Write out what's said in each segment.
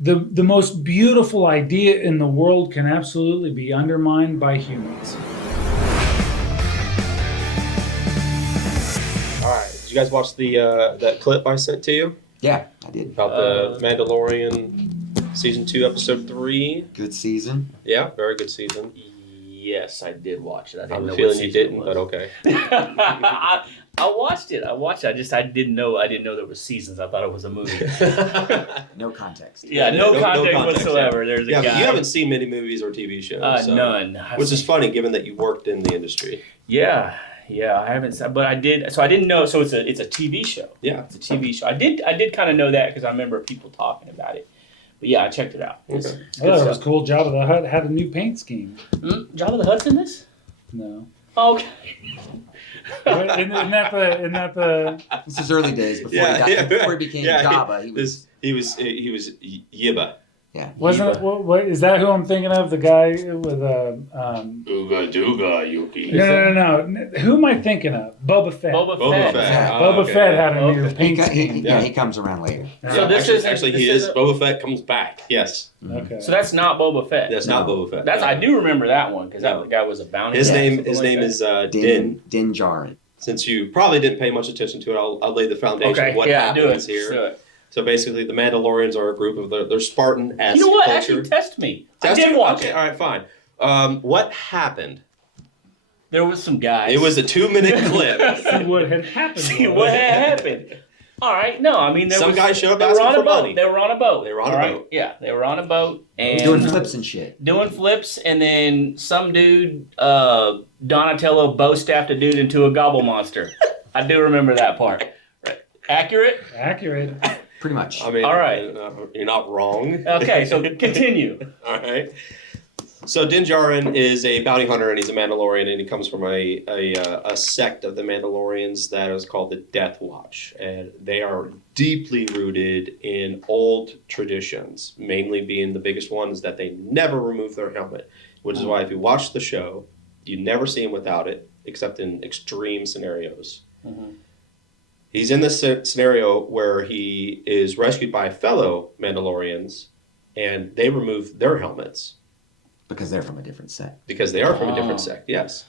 The most beautiful idea in the world can absolutely be undermined by humans. All right. Did you guys watch the that clip I sent to you Yeah, I did. about the Mandalorian season 2, episode 3? Good season. Yeah, very good season. Yes, I did watch it. I I didn't have know a feeling what you season it didn't, was. but okay. I watched it. I didn't know. I didn't know there was seasons. I thought it was a movie. No context. Yeah, no context whatsoever. Yeah. There's a Yeah, guy. but you haven't seen many movies or TV shows. So, None. which is funny, given that you worked in the industry. Yeah, I haven't. But I did. So I didn't know. So it's a TV show. Yeah. It's a TV show. I did kind of know that because I remember people talking about it. But yeah, I checked it out. It's Okay. I thought it was cool. Jabba the Hutt had a new paint scheme. Jabba the Hutt's in this? No. Oh, okay. Isn't that the? This is early days before before he became Jabba. He was Yibba. Yeah. Wasn't it, what is that who I'm thinking of? The guy with Ooga dooga Yuki. No. Who am I thinking of? Boba Fett. Boba Fett. Boba Fett had a new paint scheme. He comes around later. So this is Boba Fett comes back. Yes. Okay. So that's not Boba Fett. That's not Boba Fett. That's I do remember that one because that guy was a bounty. His hunter, name like is Din Djarin. Since you probably didn't pay much attention to it, I'll lay the foundation of what happens here. Do it. So basically, the Mandalorians are a group of they're Spartan-esque You know what? culture. Actually, test me. Test I did you? watch Okay, it. all right, fine. What happened? There was some guys. It was a 2-minute clip. See what had happened. See what happened. All right. No, I mean Some guys showed up they were asking on a for boat. money. They were on a boat. They were on all a right? boat. Yeah, they were on a boat and Doing flips and shit. doing flips, and then some dude, Donatello, bow staffed a dude into a gobble monster. I do remember that part. Right. Accurate. Accurate. Pretty much. I mean, All right. You're not wrong. Okay, so continue. All right. So Din Djarin is a bounty hunter, and he's a Mandalorian, and he comes from a sect of the Mandalorians that is called the Death Watch, and they are deeply rooted in old traditions. Mainly being the biggest one is that they never remove their helmet, which is why if you watch the show, you never see him without it, except in extreme scenarios. Mm-hmm. He's in this scenario where he is rescued by fellow Mandalorians, and they remove their helmets. Because they're from a different sect. Because they are from a different sect, yes.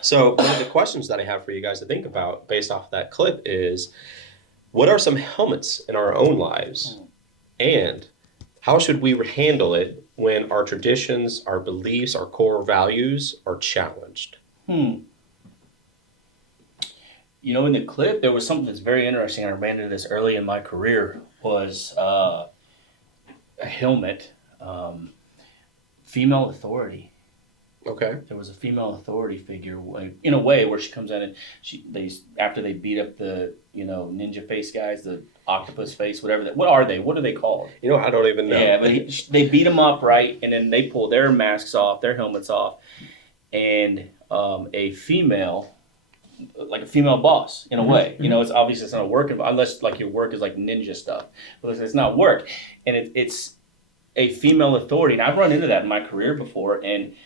So one of the questions that I have for you guys to think about based off that clip is, what are some helmets in our own lives? And how should we handle it when our traditions, our beliefs, our core values are challenged? You know, in the clip, there was something that's very interesting. I ran into this early in my career. Was a helmet, female authority. Okay. There was a female authority figure in a way where she comes in and after they beat up the ninja face guys, the octopus face, whatever. What are they? What are they called? I don't even know. Yeah, but they beat them up, right, and then they pull their masks off, their helmets off, and a female. Like a female boss in a way, it's obviously it's not work unless like your work is like ninja stuff, but it's not work, and it's a female authority. And I've run into that in my career before, and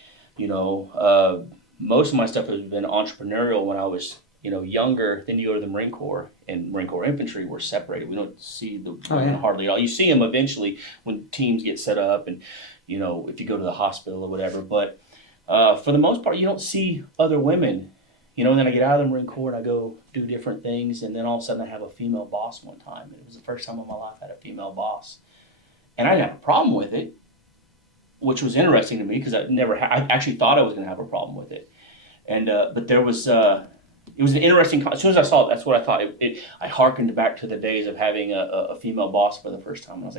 most of my stuff has been entrepreneurial. When I was younger, then you go to the Marine Corps, and Marine Corps infantry were separated. We don't see the women hardly at all. You see them eventually when teams get set up, and if you go to the hospital or whatever. But for the most part, you don't see other women. And then I get out of the Marine Corps and I go do different things, and then all of a sudden I have a female boss one time. It was the first time in my life I had a female boss. And I didn't have a problem with it, which was interesting to me because I actually thought I was going to have a problem with it. And but there was, it was an interesting, as soon as I saw it, that's what I thought. I hearkened back to the days of having a female boss for the first time. And I was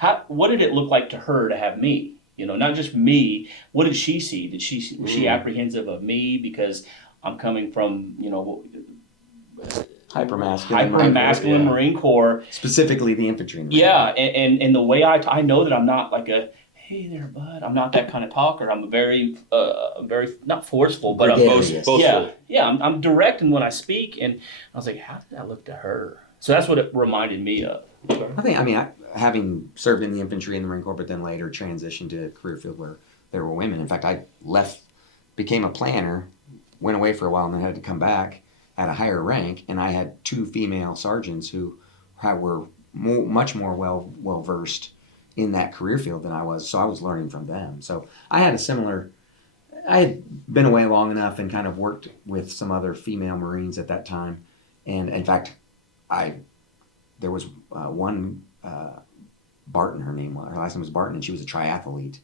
like, what did it look like to her to have me? Not just me. What did she see? Was she apprehensive of me because I'm coming from, hyper-masculine Marine Corps. Specifically the infantry. Yeah, and the way I know that I'm not like hey there, bud. I'm not that kind of talker. I'm a very not forceful, but I'm boastful. Yeah. I'm direct in when I speak, and I was like, how did that look to her? So that's what it reminded me of. Having served in the infantry in the Marine Corps, but then later transitioned to a career field where there were women. In fact, I became a planner, went away for a while, and then had to come back at a higher rank. And I had 2 female sergeants who were much more well versed in that career field than I was. So I was learning from them. So I had I had been away long enough and kind of worked with some other female Marines at that time. And in fact, there was one, Barton, her last name was Barton, and she was a triathlete.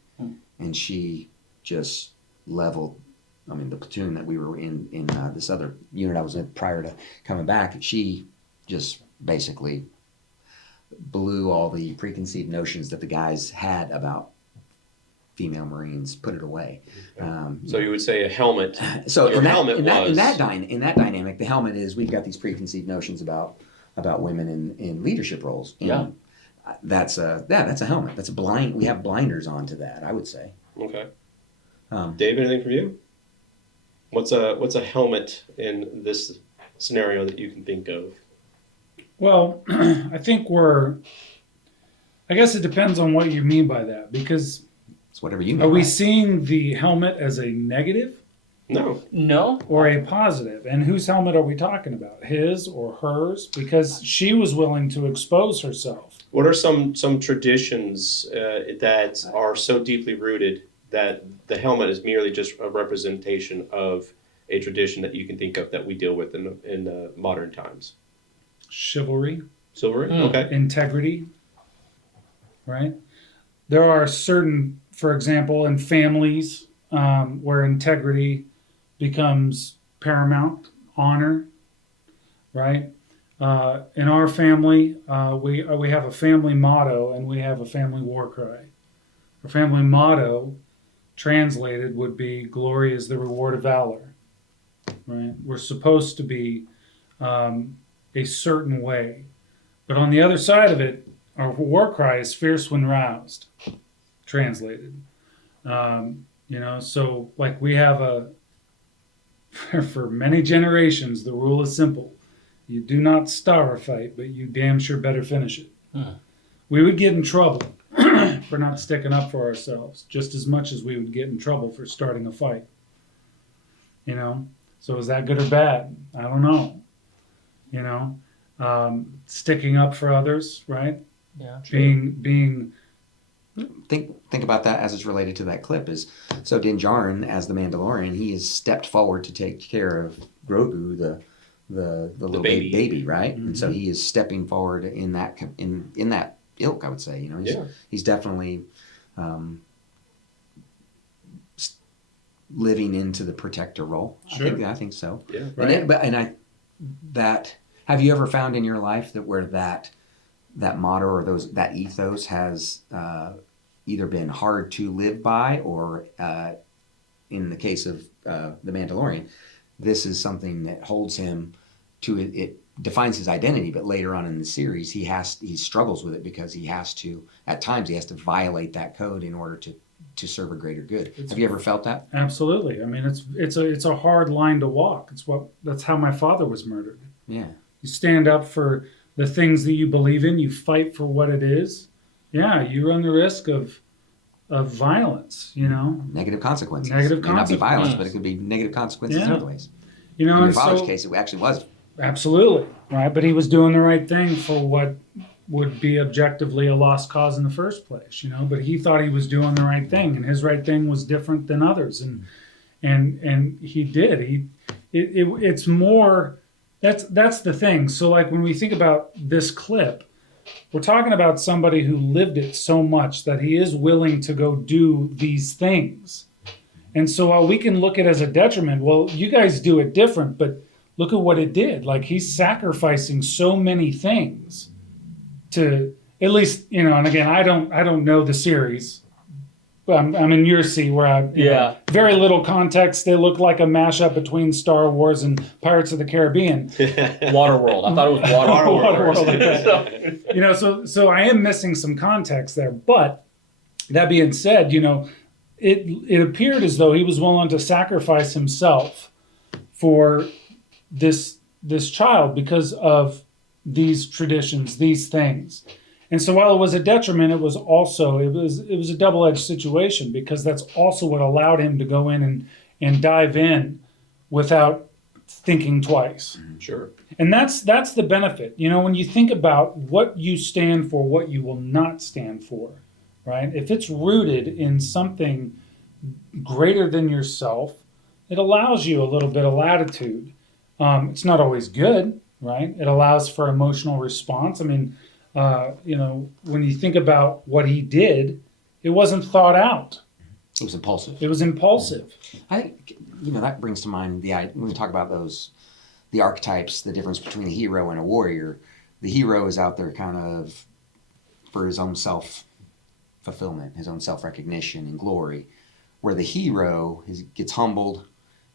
And she just leveled, the platoon that we were in this other unit I was in prior to coming back, she just basically blew all the preconceived notions that the guys had about female Marines, put it away. So you would say a helmet. So Your helmet in was that dynamic, the helmet is, we've got these preconceived notions about women in leadership roles. And that's a helmet. That's a blind. We have blinders onto that, I would say. Okay. Dave, anything from you? What's a helmet in this scenario that you can think of? Well, I think I guess it depends on what you mean by that, because It's whatever you mean. are we seeing the helmet as a negative No. or a positive? And whose helmet are we talking about? His or hers? Because she was willing to expose herself. What are some traditions that are so deeply rooted that the helmet is merely just a representation of a tradition that you can think of that we deal with in modern times? Chivalry, Silvery? Okay. integrity, right? There are certain, for example, in families where integrity becomes paramount, honor, right? In our family, we have a family motto and we have a family war cry. Our family motto, translated, would be "Glory is the reward of valor." Right? We're supposed to be a certain way, but on the other side of it, our war cry is "Fierce when roused." Translated, so like we have for many generations, the rule is simple. You do not star a fight, but you damn sure better finish it. We would get in trouble for not sticking up for ourselves, just as much as we would get in trouble for starting a fight. So is that good or bad? I don't know. Sticking up for others, right? Yeah. Being Think about that as it's related to that clip. So Din Djarin, as the Mandalorian, he has stepped forward to take care of Grogu, the little baby, right? Mm-hmm. And so he is stepping forward in that ilk, I would say. He's definitely living into the protector role. Sure. I think so. Yeah. Right. Have you ever found in your life that motto or that ethos has either been hard to live by, or in the case of the Mandalorian, this is something that holds him to it defines his identity, but later on in the series he struggles with it because at times he has to violate that code in order to serve a greater good. Have you ever felt that? Absolutely. I mean, it's a hard line to walk. That's how my father was murdered. Yeah. You stand up for the things that you believe in, you fight for what it is. Yeah, you run the risk of violence, Negative consequences. Negative It may not be consequences. violence, but it could be negative consequences in other ways. In your and father's case, it actually was. Absolutely, right? But he was doing the right thing for what would be objectively a lost cause in the first place, But he thought he was doing the right thing, and his right thing was different than others, and he did. It's more. That's the thing. So like when we think about this clip, we're talking about somebody who lived it so much that he is willing to go do these things. And so while we can look at it as a detriment, well, you guys do it different, but look at what it did. Like he's sacrificing so many things to at least, and again, I don't know the series. I'm in your seat where very little context. They look like a mashup between Star Wars and Pirates of the Caribbean. Waterworld. I thought it was Waterworld. Waterworld. So I am missing some context there. But that being said, it appeared as though he was willing to sacrifice himself for this child because of these traditions, these things. And so while it was a detriment, it was a double-edged situation, because that's also what allowed him to go in and dive in without thinking twice. Sure. And that's the benefit. You know, when you think about what you stand for, what you will not stand for, right? If it's rooted in something greater than yourself, it allows you a little bit of latitude. It's not always good, right? It allows for emotional response. I mean, you know, when you think about what he did, it wasn't thought out. It was impulsive. It was impulsive. I think, you know, that brings to mind when we talk about the archetypes, the difference between a hero and a warrior. The hero is out there kind of for his own self-fulfillment, his own self-recognition and glory, where the hero gets humbled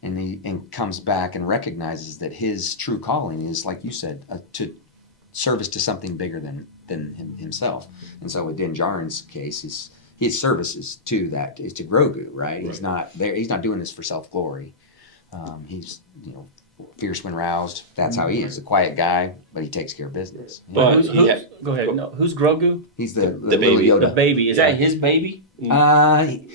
and comes back and recognizes that his true calling is, like you said, to service to something bigger than himself. And so with Din Djarin's case, his services to that is to Grogu, right? He's not there. He's not doing this for self-glory. He's, you know, fierce when roused. That's how he is. A quiet guy, but he takes care of business. But go ahead. No, who's Grogu? He's the baby. little The Yoda. baby. Is that his baby? It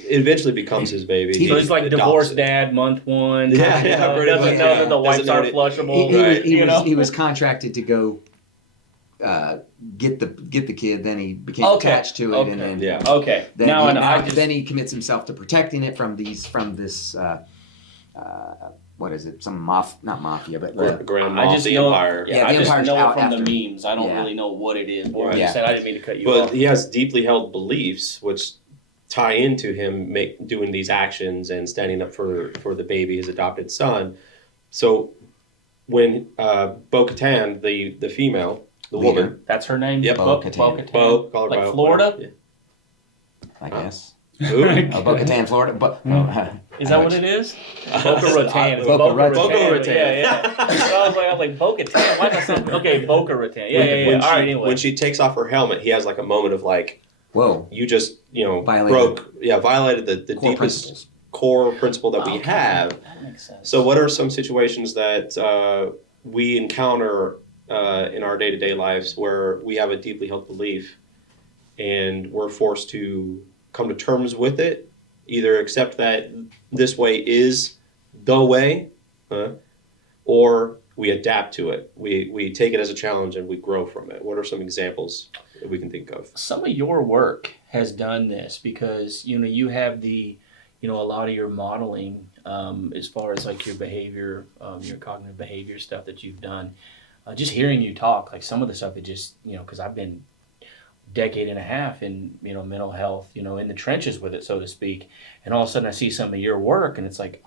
eventually becomes his baby. So he's like adopts divorced it. dad, month one. Yeah, you know, pretty doesn't much, know yeah. that the wipes Doesn't aren't know it. flushable. Right. He was contracted to go get the kid. Then he became attached to it, and then Yeah. Okay. Then Now he, I know. I just, then he commits himself to protecting it from this what is it? not mafia, but Grand I Moff just the know. Empire. Yeah, Yeah, I the just Empire's know it out from after. the memes. I don't Yeah. really know what it is. What Right. you said, I didn't mean to cut you But off. he has deeply held beliefs which tie into him doing these actions and standing up for the baby, his adopted son. So when Bo-Katan, the female, the Leader. woman, That's her name. Yep. Bo-Katan. Bo-Katan. Bo, call her Like Bo, Florida? whatever. I guess. Who? Bo-Katan, Florida. Is that what it is? Boca Raton. Boca Raton. Boca Raton. Yeah. So I was like Boca Raton. Why not something? Okay, Boca Raton. Yeah. When All right, she, anyway. when she takes off her helmet, he has like a moment of like, Whoa. you just, Violated violated the Core deepest principles. core principle that we Okay, have. That makes sense. So, what are some situations that we encounter in our day-to-day lives where we have a deeply held belief and we're forced to come to terms with it, either accept that this way is the way, or we adapt to it. We take it as a challenge and we grow from it. What are some examples that we can think of? Some of your work has done this because you have a lot of your modeling as far as like your behavior, your cognitive behavior stuff that you've done. Just hearing you talk, like some of the stuff that just because I've been decade and a half in mental health, in the trenches with it, so to speak, and all of a sudden I see some of your work and it's like,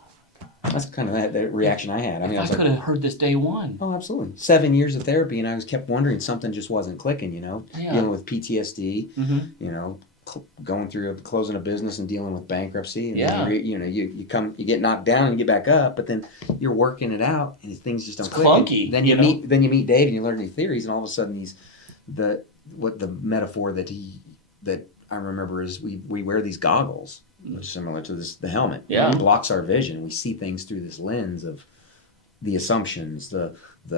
That's kind of the reaction I had. I mean, I I was could like, have heard this day one. oh, absolutely. 7 years of therapy, and I kept wondering something just wasn't clicking. Yeah. Dealing with PTSD. Mm-hmm. Going through closing a business and dealing with bankruptcy. And Yeah. then you get knocked down and you get back up, but then you're working it out and things just don't It's click. clunky, And then you meet Dave and you learn new theories, and all of a sudden the metaphor that I remember is we wear these goggles, which is similar to the helmet. Yeah. It blocks our vision. We see things through this lens of the assumptions, the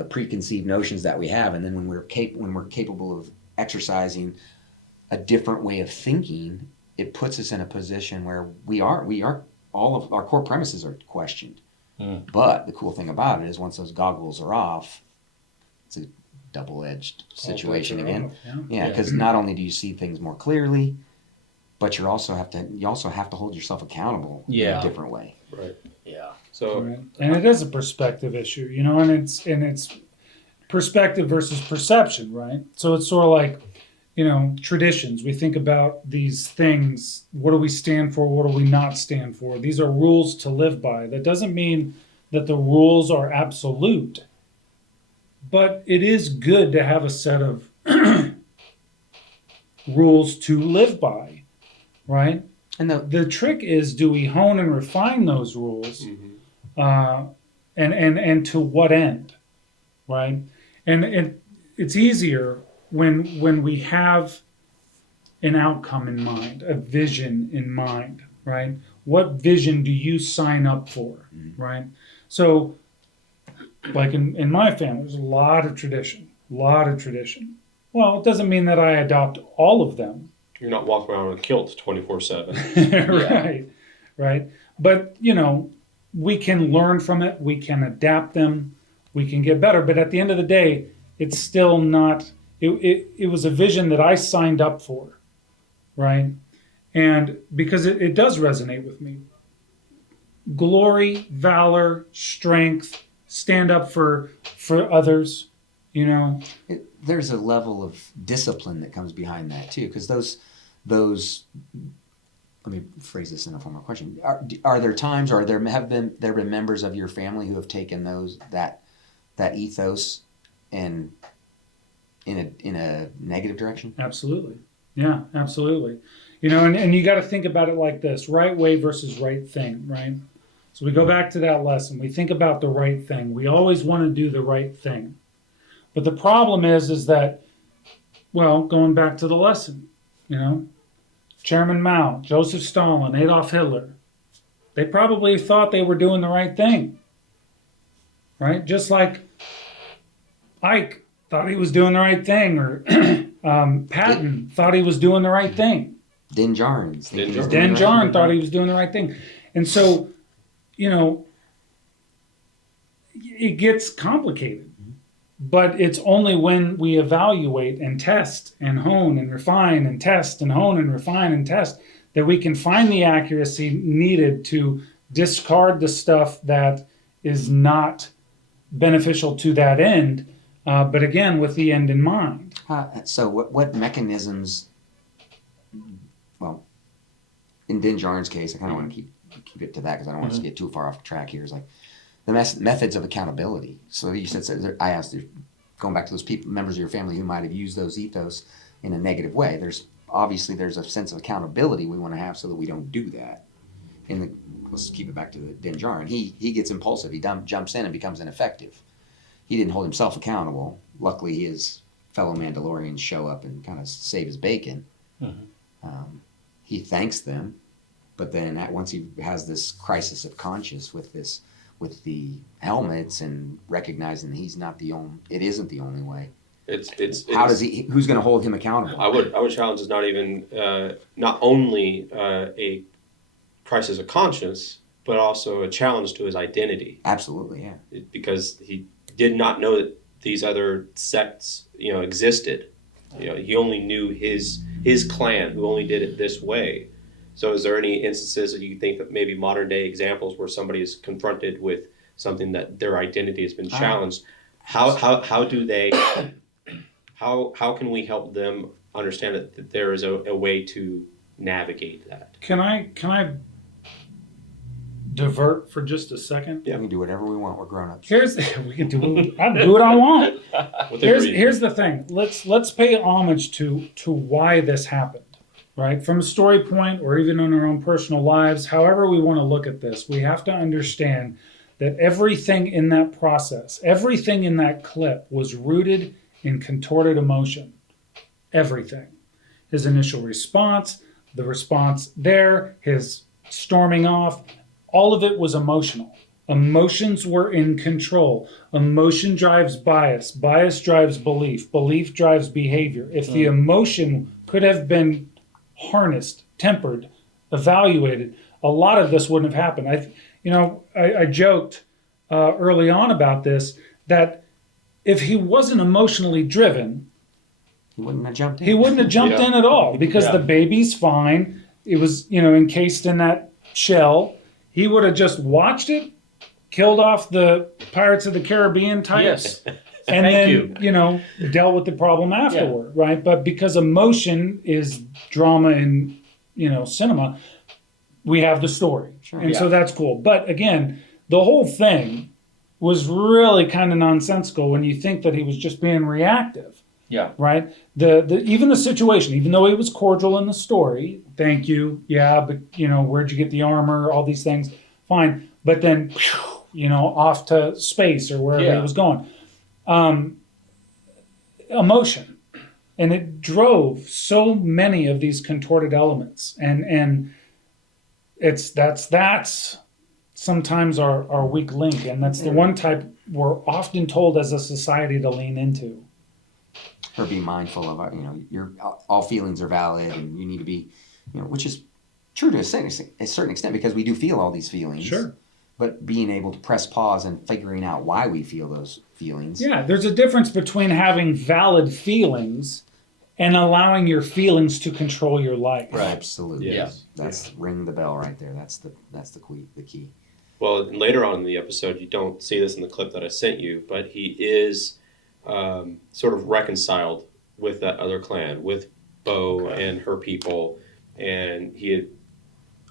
preconceived notions that we have, and then when we're capable of exercising a different way of thinking, it puts us in a position where we are all of our core premises are questioned. But the cool thing about it is once those goggles are off, it's a double-edged situation again. Yeah, because not only do you see things more clearly, but you also have to hold yourself accountable in a different way. Right. Yeah. So, Right. And it is a perspective issue, and it's perspective versus perception, right? So it's sort of like, traditions. We think about these things. What do we stand for? What do we not stand for? These are rules to live by. That doesn't mean that the rules are absolute, but it is good to have a set of rules to live by, right? And The trick is, do we hone and refine those rules, and to what end, right? And it's easier when we have an outcome in mind, a vision in mind, right? What vision do you sign up for, right? So, like in my family, there's a lot of tradition. Well, it doesn't mean that I adopt all of them. you're not walking around with a kilt 24/7. Right. But, we can learn from it, we can adapt them, we can get better. But at the end of the day, it's still not, it was a vision that I signed up for, right? And because it does resonate with me. Glory, valor, strength, stand up for others, you know. There's a level of discipline that comes behind that too, because those. Let me phrase this in a form of question: Are there times, or have been members of your family who have taken that ethos and in a negative direction? Absolutely, yeah, absolutely. You know, and you got to think about it like this: right way versus right thing, right? So we go back to that lesson. We think about the right thing. We always want to do the right thing. But the problem is that, well, going back to the lesson, you know, Chairman Mao, Joseph Stalin, Adolf Hitler, they probably thought they were doing the right thing, right? Just like Ike thought he was doing the right thing, or Patton thought he was doing the right thing. Din Djarin thought he was doing the right thing. And so, you know, it gets complicated. But it's only when we evaluate and test and hone and refine and test and hone and refine and test that we can find the accuracy needed to discard the stuff that is not beneficial to that end, but again, with the end in mind. So what mechanisms, well, in Din Djarin's case, I kind of want to keep it to that because I don't want us to get too far off track here. It's like the methods of accountability. So you said, I asked, going back to those people, members of your family who might have used those ethos in a negative way. There's a sense of accountability we want to have so that we don't do that. Let's keep it back to the Din Djarin. He gets impulsive. He jumps in and becomes ineffective. He didn't hold himself accountable. Luckily, his fellow Mandalorians show up and kind of save his bacon. Mm-hmm. He thanks them, but then once he has this crisis of conscience with the helmets and recognizing that it isn't the only way. Who's going to hold him accountable? I would challenge is not only a crisis of conscience, but also a challenge to his identity. Absolutely, yeah. Because he did not know that these other sects, existed. He only knew his clan, who only did it this way. So is there any instances that you think that maybe modern day examples where somebody is confronted with something that their identity has been challenged? How can we help them understand that there is a way to navigate that? Can I divert for just a second? Yeah. We can do whatever we want. We're grown-ups. We can I'll do what I want. Here's the thing. Let's pay homage to why this happened. Right? From a story point or even in our own personal lives, however we want to look at this, we have to understand that everything in that process, everything in that clip was rooted in contorted emotion. Everything. His initial response, the response there, his storming off, all of it was emotional. Emotions were in control. Emotion drives bias. Bias drives belief. Belief drives behavior. If the emotion could have been harnessed, tempered, evaluated, a lot of this wouldn't have happened. I joked early on about this, that if he wasn't emotionally driven, he wouldn't have jumped in. He wouldn't have jumped in at all because the baby's fine. It was, encased in that shell. He would have just watched it, killed off the Pirates of the Caribbean types. Yes. And then, dealt with the problem afterward, right? But because emotion is drama in, cinema, we have the story. Sure. And so that's cool. But again, the whole thing was really kind of nonsensical when you think that he was just being reactive. Yeah. Right? Even the situation, even though he was cordial in the story, thank you, yeah, but, where'd you get the armor, all these things, fine. But then, off to space or wherever he was going. Emotion, and it drove so many of these contorted elements, and that's sometimes our weak link, and that's the one type we're often told as a society to lean into. Or be mindful of, all feelings are valid, and you need to be, which is true to a certain extent because we do feel all these feelings. Sure. but being able to press pause and figuring out why we feel those feelings. Yeah, there's a difference between having valid feelings and allowing your feelings to control your life. Right. Absolutely. Yes. That's ring the bell right there. That's the key. Well, later on in the episode, you don't see this in the clip that I sent you, but he is sort of reconciled with that other clan, with Bo and her people, and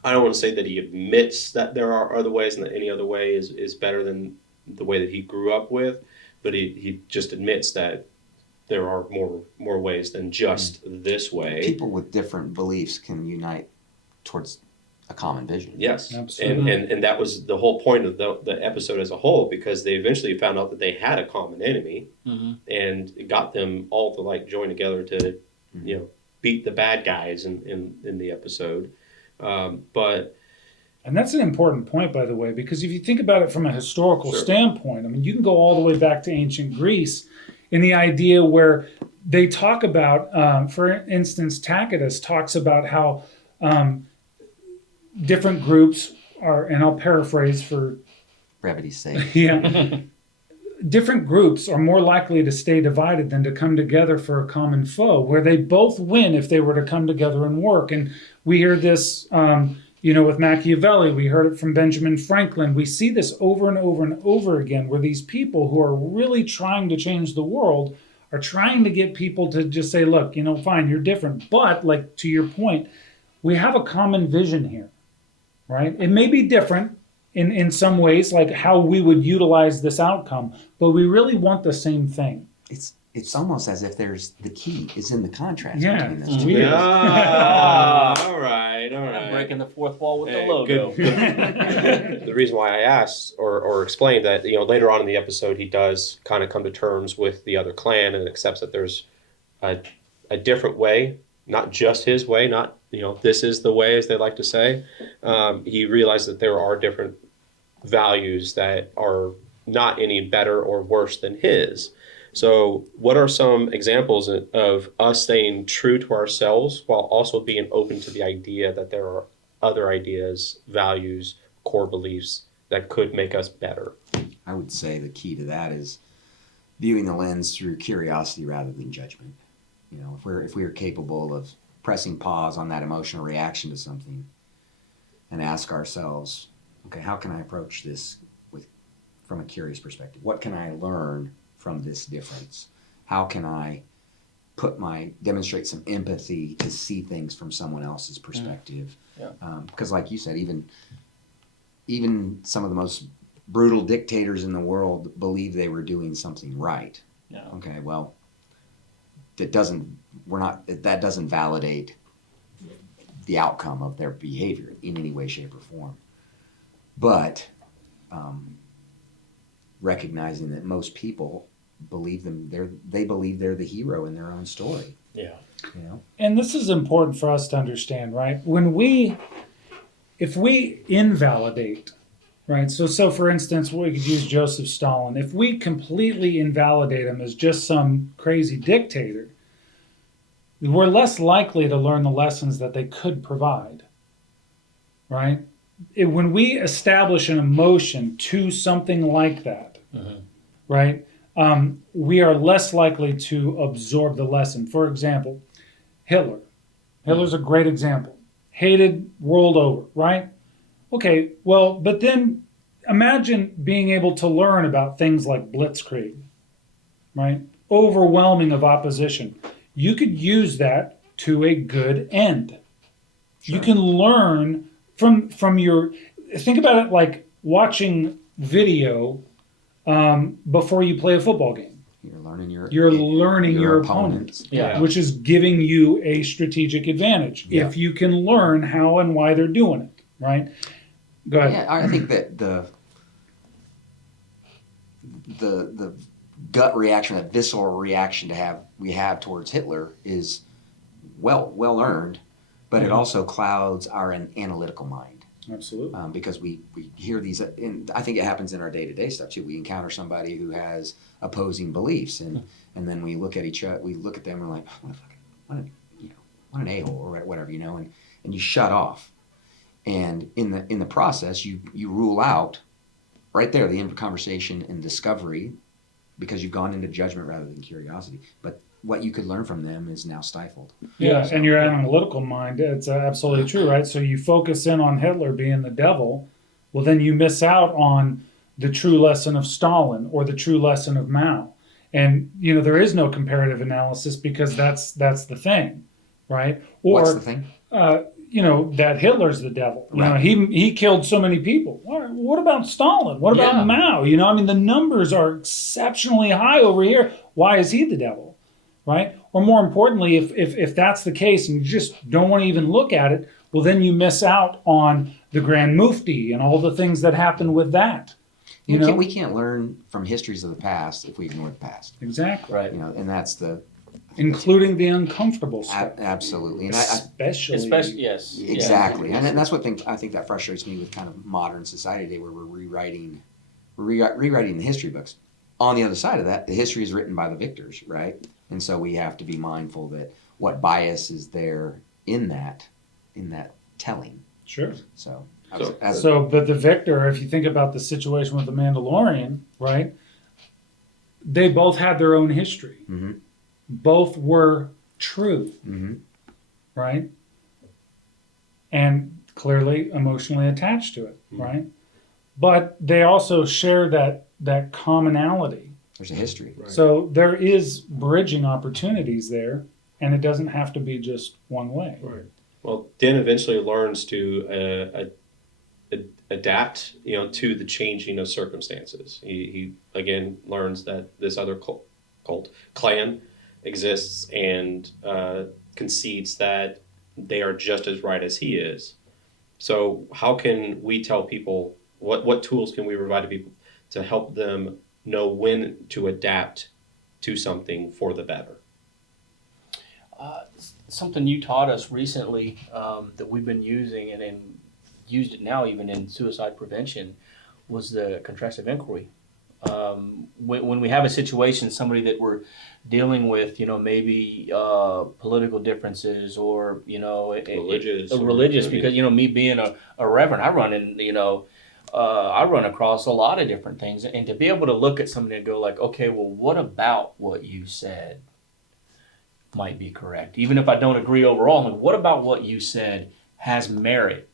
I don't want to say that he admits that there are other ways and that any other way is better than the way that he grew up with, but he just admits that there are more ways than just this way. People with different beliefs can unite towards a common vision. Yes, Absolutely. and that was the whole point of the episode as a whole, because they eventually found out that they had a common enemy, and it got them all to like join together to, beat the bad guys in the episode. But And that's an important point, by the way, because if you think about it from a historical Sure. standpoint, I mean, you can go all the way back to ancient Greece in the idea where they talk about, for instance, Tacitus talks about how different groups are, and I'll paraphrase for, Brevity's sake. yeah, different groups are more likely to stay divided than to come together for a common foe, where they both win if they were to come together and work. And we hear this, with Machiavelli, we heard it from Benjamin Franklin. We see this over and over and over again, where these people who are really trying to change the world are trying to get people to just say, look, fine, you're different. But, like, to your point, we have a common vision here, right? It may be different in some ways, like how we would utilize this outcome, but we really want the same thing. It's almost as if the key is in the contrast Yeah, between it's those two. weird. all right. I'm breaking the fourth wall with the Hey, logo. good. The reason why I asked or explained that, later on in the episode, he does kind of come to terms with the other clan and accepts that there's a different way, not just his way, not, this is the way, as they like to say. He realized that there are different values that are not any better or worse than his. So what are some examples of us staying true to ourselves while also being open to the idea that there are other ideas, values, core beliefs that could make us better? I would say the key to that is viewing the lens through curiosity rather than judgment. If we are capable of pressing pause on that emotional reaction to something and ask ourselves, okay, how can I approach this from a curious perspective? What can I learn from this difference? How can I demonstrate some empathy to see things from someone else's perspective? Yeah. Because like you said, even some of the most brutal dictators in the world believe they were doing something right. Yeah. Okay, well, that doesn't validate the outcome of their behavior in any way, shape, or form. But recognizing that most people believe they believe they're the hero in their own story. Yeah. And this is important for us to understand, right? If we invalidate, right? So for instance, we could use Joseph Stalin. If we completely invalidate him as just some crazy dictator, we're less likely to learn the lessons that they could provide, right? When we establish an emotion to something like that, right? We are less likely to absorb the lesson. For example, Hitler. Hitler's a great example. Hated world over, right? Okay, well, but then imagine being able to learn about things like blitzkrieg, right? Overwhelming of opposition. You could use that to a good end. Sure. You can learn from think about it like watching video before you play a football game. You're learning your opponents, which is giving you a strategic advantage if you can learn how and why they're doing it, right? Go ahead. Yeah, I think that the gut reaction, that visceral reaction we have towards Hitler is well earned, but it also clouds our analytical mind. Absolutely. Because we hear these, and I think it happens in our day-to-day stuff too. We encounter somebody who has opposing beliefs, and then we look at each other, we look at them, and we're like, what an a-hole or whatever, and you shut off. And in the process, you rule out right there, the end of conversation and discovery, because you've gone into judgment rather than curiosity. But what you could learn from them is now stifled. Yeah, and your analytical mind, it's absolutely true, right? So you focus in on Hitler being the devil, well, then you miss out on the true lesson of Stalin or the true lesson of Mao. And, there is no comparative analysis because that's the thing, right? Or, What's the thing? That Hitler's the devil. Right. He killed so many people. What about Stalin? What about Mao? The numbers are exceptionally high over here. Why is he the devil? Right? Or more importantly, if that's the case and you just don't want to even look at it, well, then you miss out on the Grand Mufti and all the things that happened with that. We can't learn from histories of the past if we ignore the past. Exactly. Right. And that's including the uncomfortable stuff. Absolutely. And Especially, yes. exactly. Yeah. And that's what I think that frustrates me with kind of modern society today, where we're rewriting the history books. On the other side of that, the history is written by the victors, right? And so we have to be mindful that what bias is there in that telling. Sure. But the victor, if you think about the situation with the Mandalorian, right? They both had their own history. Mm-hmm. Both were true, mm-hmm. right? And clearly emotionally attached to it, right? But they also share that commonality. There's a history. Right. So there is bridging opportunities there, and it doesn't have to be just one way. Right. Well, Din eventually learns to adapt, to the changing of circumstances. He again learns that this other clan exists and concedes that they are just as right as he is. So how can we tell people, what tools can we provide to people to help them know when to adapt to something for the better? Something you taught us recently that we've been using and used it now even in suicide prevention was the contrastive inquiry. When we have a situation, somebody that we're dealing with, maybe political differences or, religious, because, me being a reverend, I run in, I run across a lot of different things. And to be able to look at somebody and go like, okay, well, what about what you said might be correct? Even if I don't agree overall, like, what about what you said has merit?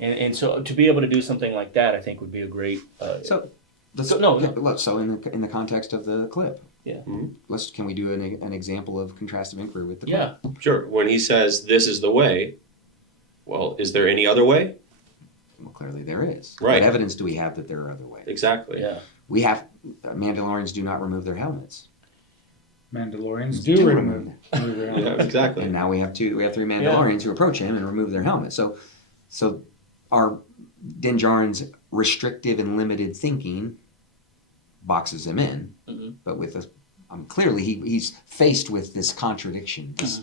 And so to be able to do something like that, I think would be a great... So in the context of the clip, can we do an example of contrastive inquiry with the clip? Yeah, sure. When he says, this is the way, well, is there any other way? Well, clearly there is. Right. What evidence do we have that there are other ways? Exactly. yeah. We have, Mandalorians do not remove their helmets. Mandalorians do remove their Yeah, helmets. exactly. And now we have three Mandalorians who approach him and remove their helmets. So our Din Djarin's restrictive and limited thinking boxes him in, but clearly he's faced with this contradiction, this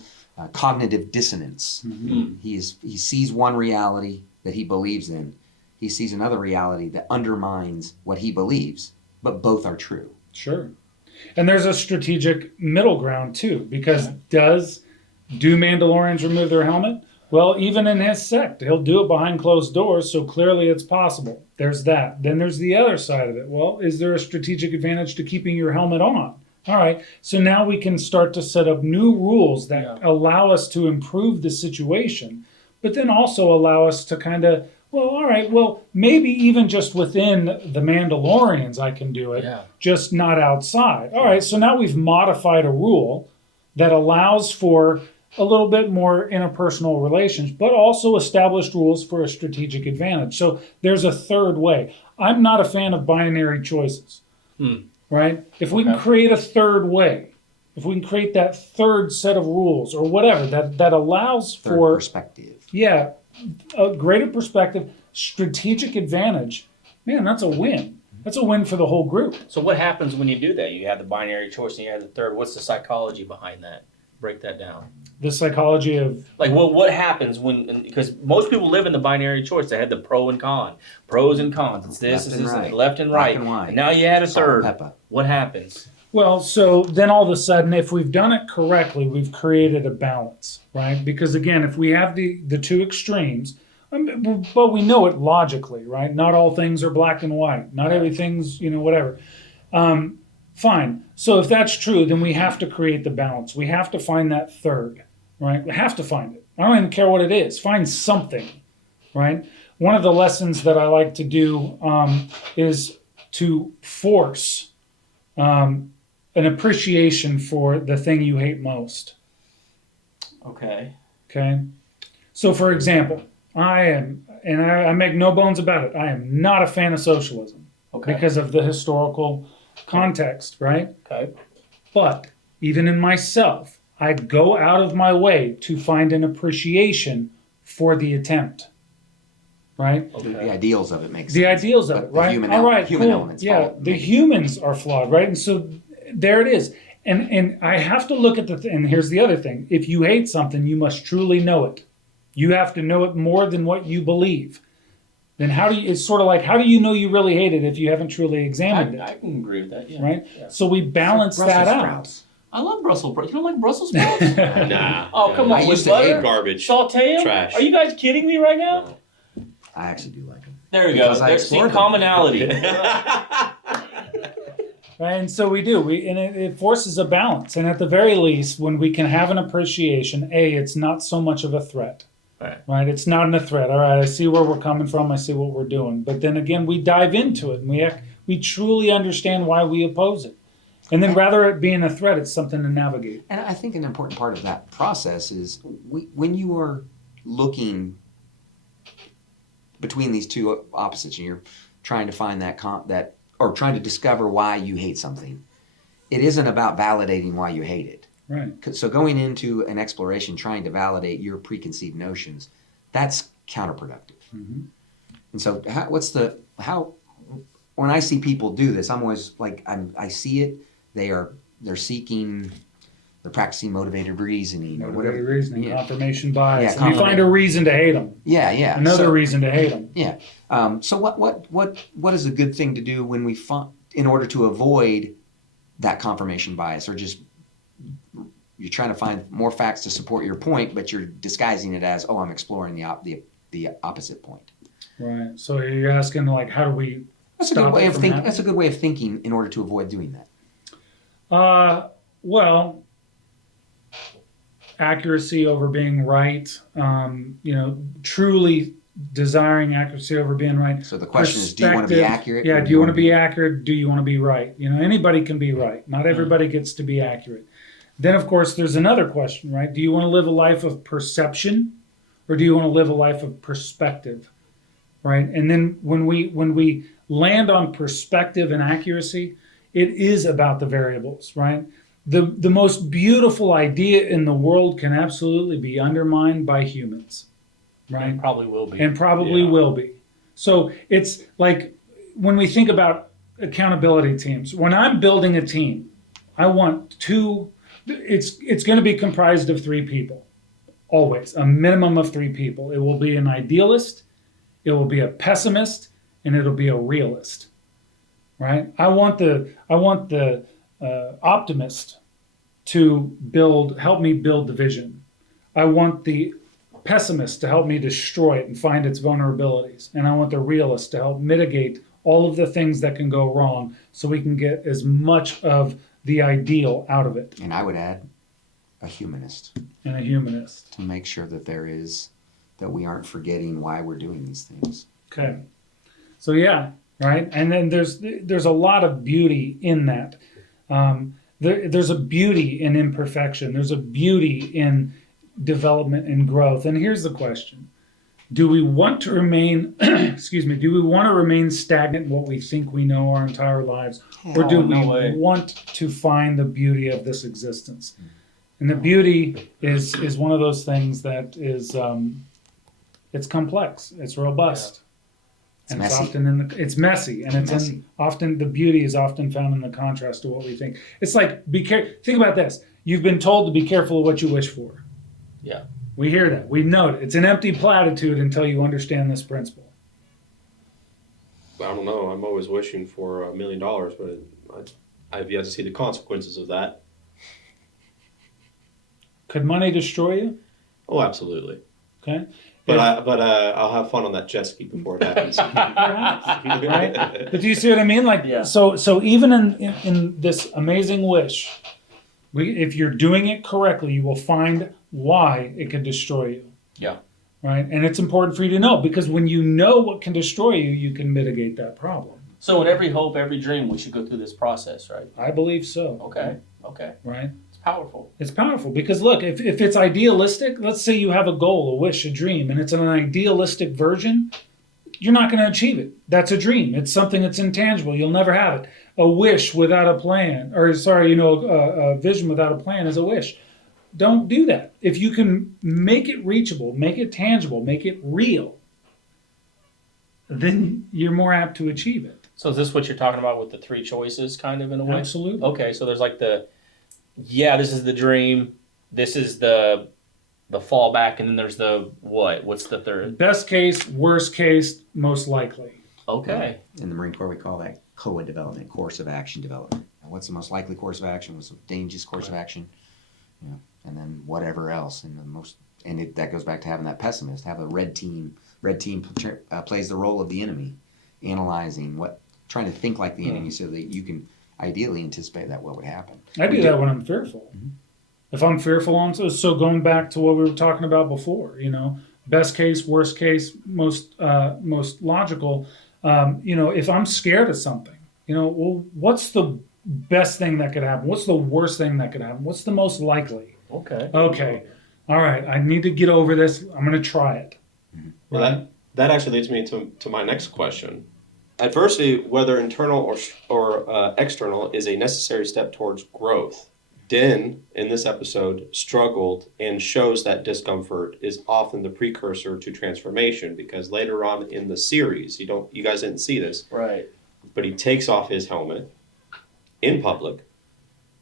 cognitive dissonance. Mm-hmm. He sees one reality that he believes in. He sees another reality that undermines what he believes, but both are true. Sure. And there's a strategic middle ground too, because do Mandalorians remove their helmet? Well, even in his sect, he'll do it behind closed doors, so clearly it's possible. There's that. Then there's the other side of it. Well, is there a strategic advantage to keeping your helmet on? All right, so now we can start to set up new rules that allow us to improve the situation, but then also allow us to kind of, maybe even just within the Mandalorians I can do it, just not outside. All right, so now we've modified a rule that allows for a little bit more interpersonal relations, but also established rules for a strategic advantage. So there's a third way. I'm not a fan of binary choices, right? If we can create a third way, if we can create that third set of rules or whatever that allows for perspective. Yeah, a greater perspective, strategic advantage, man, that's a win. That's a win for the whole group. So what happens when you do that? You have the binary choice and you have the third. What's the psychology behind that? Break that down. The psychology of... Like, what happens when... Because most people live in the binary choice. They had the pro and con. Pros and cons. It's this, it's this, right. left and Black right. and white. And now you add a Salt and third. pepper. What happens? Well, so then all of a sudden, if we've done it correctly, we've created a balance, right? Because again, if we have the two extremes, But we know it logically, right? Not all things are black and white. Not everything's, whatever. Fine. So if that's true, then we have to create the balance. We have to find that third, right? We have to find it. I don't even care what it is. Find something, right? One of the lessons that I like to do is to force an appreciation for the thing you hate most. Okay. Okay. So, for example, I make no bones about it, I am not a fan of socialism because of the historical context, right? Okay. But even in myself, I go out of my way to find an appreciation for the attempt, right? The ideals of it makes The sense. ideals of But it, the right? human All right, human cool. elements Yeah, fall- the humans are flawed, right? And so there it is. And I have to look at and here's the other thing. If you hate something, you must truly know it. You have to know it more than what you believe. Then it's sort of like, how do you know you really hate it if you haven't truly examined I it, can agree with that. Yeah. right? Yeah. So we balance Brussels that out. sprouts. I love Brussels sprouts. You don't like Brussels sprouts? Nah. Oh, come I on. used With to hate butter? Garbage. Saute 'em? Trash. Are you guys kidding me right now? No. I actually do like them. There we Because go. I There's explored them. commonality. Right, and so we do. It forces a balance. And at the very least, when we can have an appreciation, it's not so much of a threat. Right? It's not a threat. All right, I see where we're coming from. I see what we're doing. But then again, we dive into it and we truly understand why we oppose it. And then rather it being a threat, it's something to navigate. And I think an important part of that process is when you are looking between these two opposites and you're trying to find that or trying to discover why you hate something, it isn't about validating why you hate it. Right. So going into an exploration trying to validate your preconceived notions, that's counterproductive. Mm-hmm. And so when I see people do this, I'm always like, I see it. They're practicing motivated reasoning or whatever. Motivated reasoning, Yeah. confirmation bias. Yeah, And you find a reason to hate them. Yeah. Another reason to hate them. Yeah. So what is a good thing to do when in order to avoid that confirmation bias, or just you're trying to find more facts to support your point, but you're disguising it as, I'm exploring the opposite point. Right. So you're asking, like, how do we That's a good way of thinking. That's a good way of thinking in order to avoid doing that. Well, accuracy over being right. Truly desiring accuracy over being right. So the question is, do you want to be Perspective. accurate? Yeah. or Do you want to be accurate? Do you want to be right? Anybody can be right. Not everybody gets to be accurate. Then, of course, there's another question, right? Do you want to live a life of perception, or do you want to live a life of perspective, right? And then when we land on perspective and accuracy, it is about the variables, right? The most beautiful idea in the world can absolutely be undermined by humans, right? It probably will be. And probably will be. So it's like when we think about accountability teams, when I'm building a team, I want it's going to be comprised of 3 people, always, a minimum of 3 people. It will be an idealist, it will be a pessimist, and it'll be a realist, right? I want the optimist to help me build the vision. I want the pessimist to help me destroy it and find its vulnerabilities. And I want the realist to help mitigate all of the things that can go wrong so we can get as much of the ideal out of it. And I would add a humanist And a humanist. to make sure that we aren't forgetting why we're doing these things. Okay. So yeah, right? And then there's a lot of beauty in that. There's a beauty in imperfection. There's a beauty in development and growth. And here's the question. Do we want to remain, do we want to remain stagnant in what we think we know our entire lives? Or do no we way. want to find the beauty of this existence? And the beauty is one of those things that is, it's complex, it's robust. And messy. it's often it's messy, and it's messy. often the beauty is often found in the contrast to what we think. It's like think about this. You've been told to be careful of what you wish for. Yeah. We hear that. We know it. It's an empty platitude until you understand this principle. I don't know. I'm always wishing for $1 million, but I've yet to see the consequences of that. Could money destroy you? Oh, absolutely. Okay. But I'll have fun on that jet ski before it happens. right? But do you see what I mean? Like, Yeah. so even in this amazing wish, if you're doing it correctly, you will find why it can destroy you. Yeah. Right? And it's important for you to know, because when you know what can destroy you, you can mitigate that problem. So in every hope, every dream, we should go through this process, right? I believe so. Okay. Right? It's powerful. It's powerful because look, if it's idealistic, let's say you have a goal, a wish, a dream, and it's an idealistic version, you're not going to achieve it. That's a dream. It's something that's intangible. You'll never have it. A wish without a plan, a vision without a plan is a wish. Don't do that. If you can make it reachable, make it tangible, make it real, then you're more apt to achieve it. So is this what you're talking about with the three choices, kind of, in a way? Absolutely. Okay, so there's like this is the dream, this is the fallback, and then there's the what? What's the third? Best case, worst case, most likely. Okay. In the Marine Corps, we call that COA development, course of action development. And what's the most likely course of action? What's the dangerous course of action? You know, and then whatever else. And that goes back to having that pessimist. Have a red team. Red team plays the role of the enemy, analyzing trying to think like the enemy, so that you can ideally anticipate that what would happen. I do that when I'm fearful. Mm-hmm. If I'm fearful, so going back to what we were talking about before, best case, worst case, most logical. If I'm scared of something, what's the best thing that could happen? What's the worst thing that could happen? What's the most likely? Okay. All right. I need to get over this. I'm going to try it. Well, Right? that actually leads me to my next question. Adversity, whether internal or external, is a necessary step towards growth. Din, in this episode, struggled and shows that discomfort is often the precursor to transformation, because later on in the series, you guys didn't see this, Right. but he takes off his helmet in public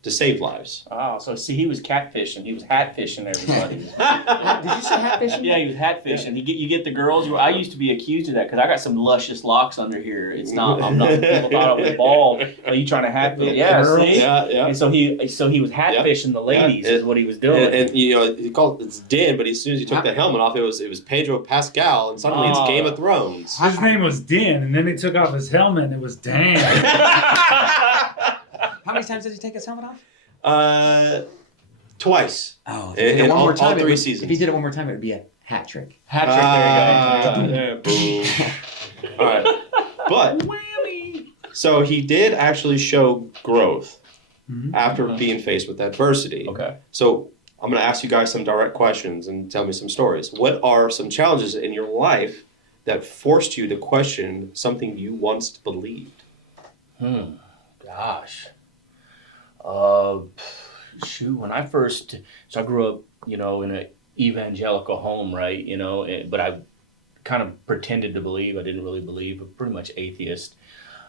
to save lives. Oh, so see, he was catfishing. He was hat fishing everybody. Did you say hat fishing? Yeah, he was hat fishing. You get the girls. I used to be accused of that because I got some luscious locks under here. I'm not. People thought I was bald. Are you trying to hat fish? Yeah, see. Yeah. And so he was hat fishing the ladies. Is what he was doing. And he called it's Din, but as soon as he took the helmet off, it was Pedro Pascal, and suddenly it's Game of Thrones. His name was Din, and then he took off his helmet, and it was Dan. How many times did he take his helmet off? Twice. Oh, In one all more time. 3 seasons. If he did it one more time, it would be a hat trick. Hat trick. There you go. Boom. All right. But so he did actually show growth after being faced with adversity. Okay. So I'm going to ask you guys some direct questions and tell me some stories. What are some challenges in your life that forced you to question something you once believed? Gosh. Shoot, when I grew up, in an evangelical home, right? But I kind of pretended to believe. I didn't really believe. I'm pretty much atheist.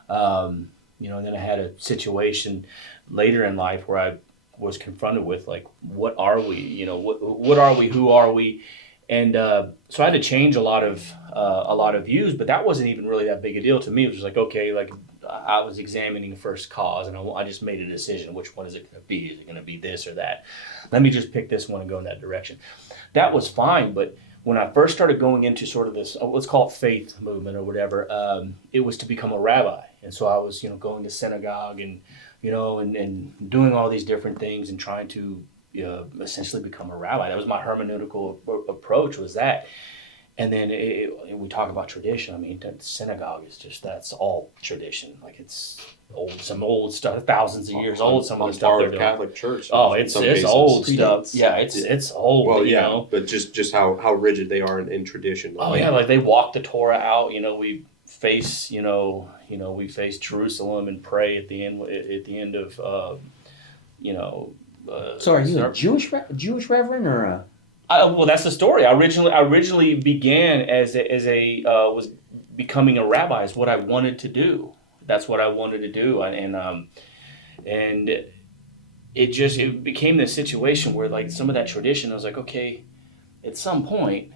And then I had a situation later in life where I was confronted with, like, what are we? What are we? Who are we? And so I had to change a lot of views, but that wasn't even really that big a deal to me. It was just like, okay, like I was examining first cause, and I just made a decision. Which one is it going to be? Is it going to be this or that? Let me just pick this one and go in that direction. That was fine, but when I first started going into sort of this, let's call it faith movement or whatever, it was to become a rabbi. And so I was, going to synagogue and, and doing all these different things and trying to essentially become a rabbi. That was my hermeneutical approach, was that. And then we talk about tradition. I mean, the synagogue is that's all tradition. Like, it's some old stuff, thousands of years old. Some of the stuff they're doing. Catholic Church. Oh, it's old stuff. Yeah, it's old. Well, yeah, but just how rigid they are in tradition. Oh yeah, like they walk the Torah out. We face we face Jerusalem and pray at the end of So are you a Jewish reverend or a? Well, that's the story. I originally began as was becoming a rabbi. Is what I wanted to do. That's what I wanted to do, and it became this situation where, like, some of that tradition, I was like, okay, at some point,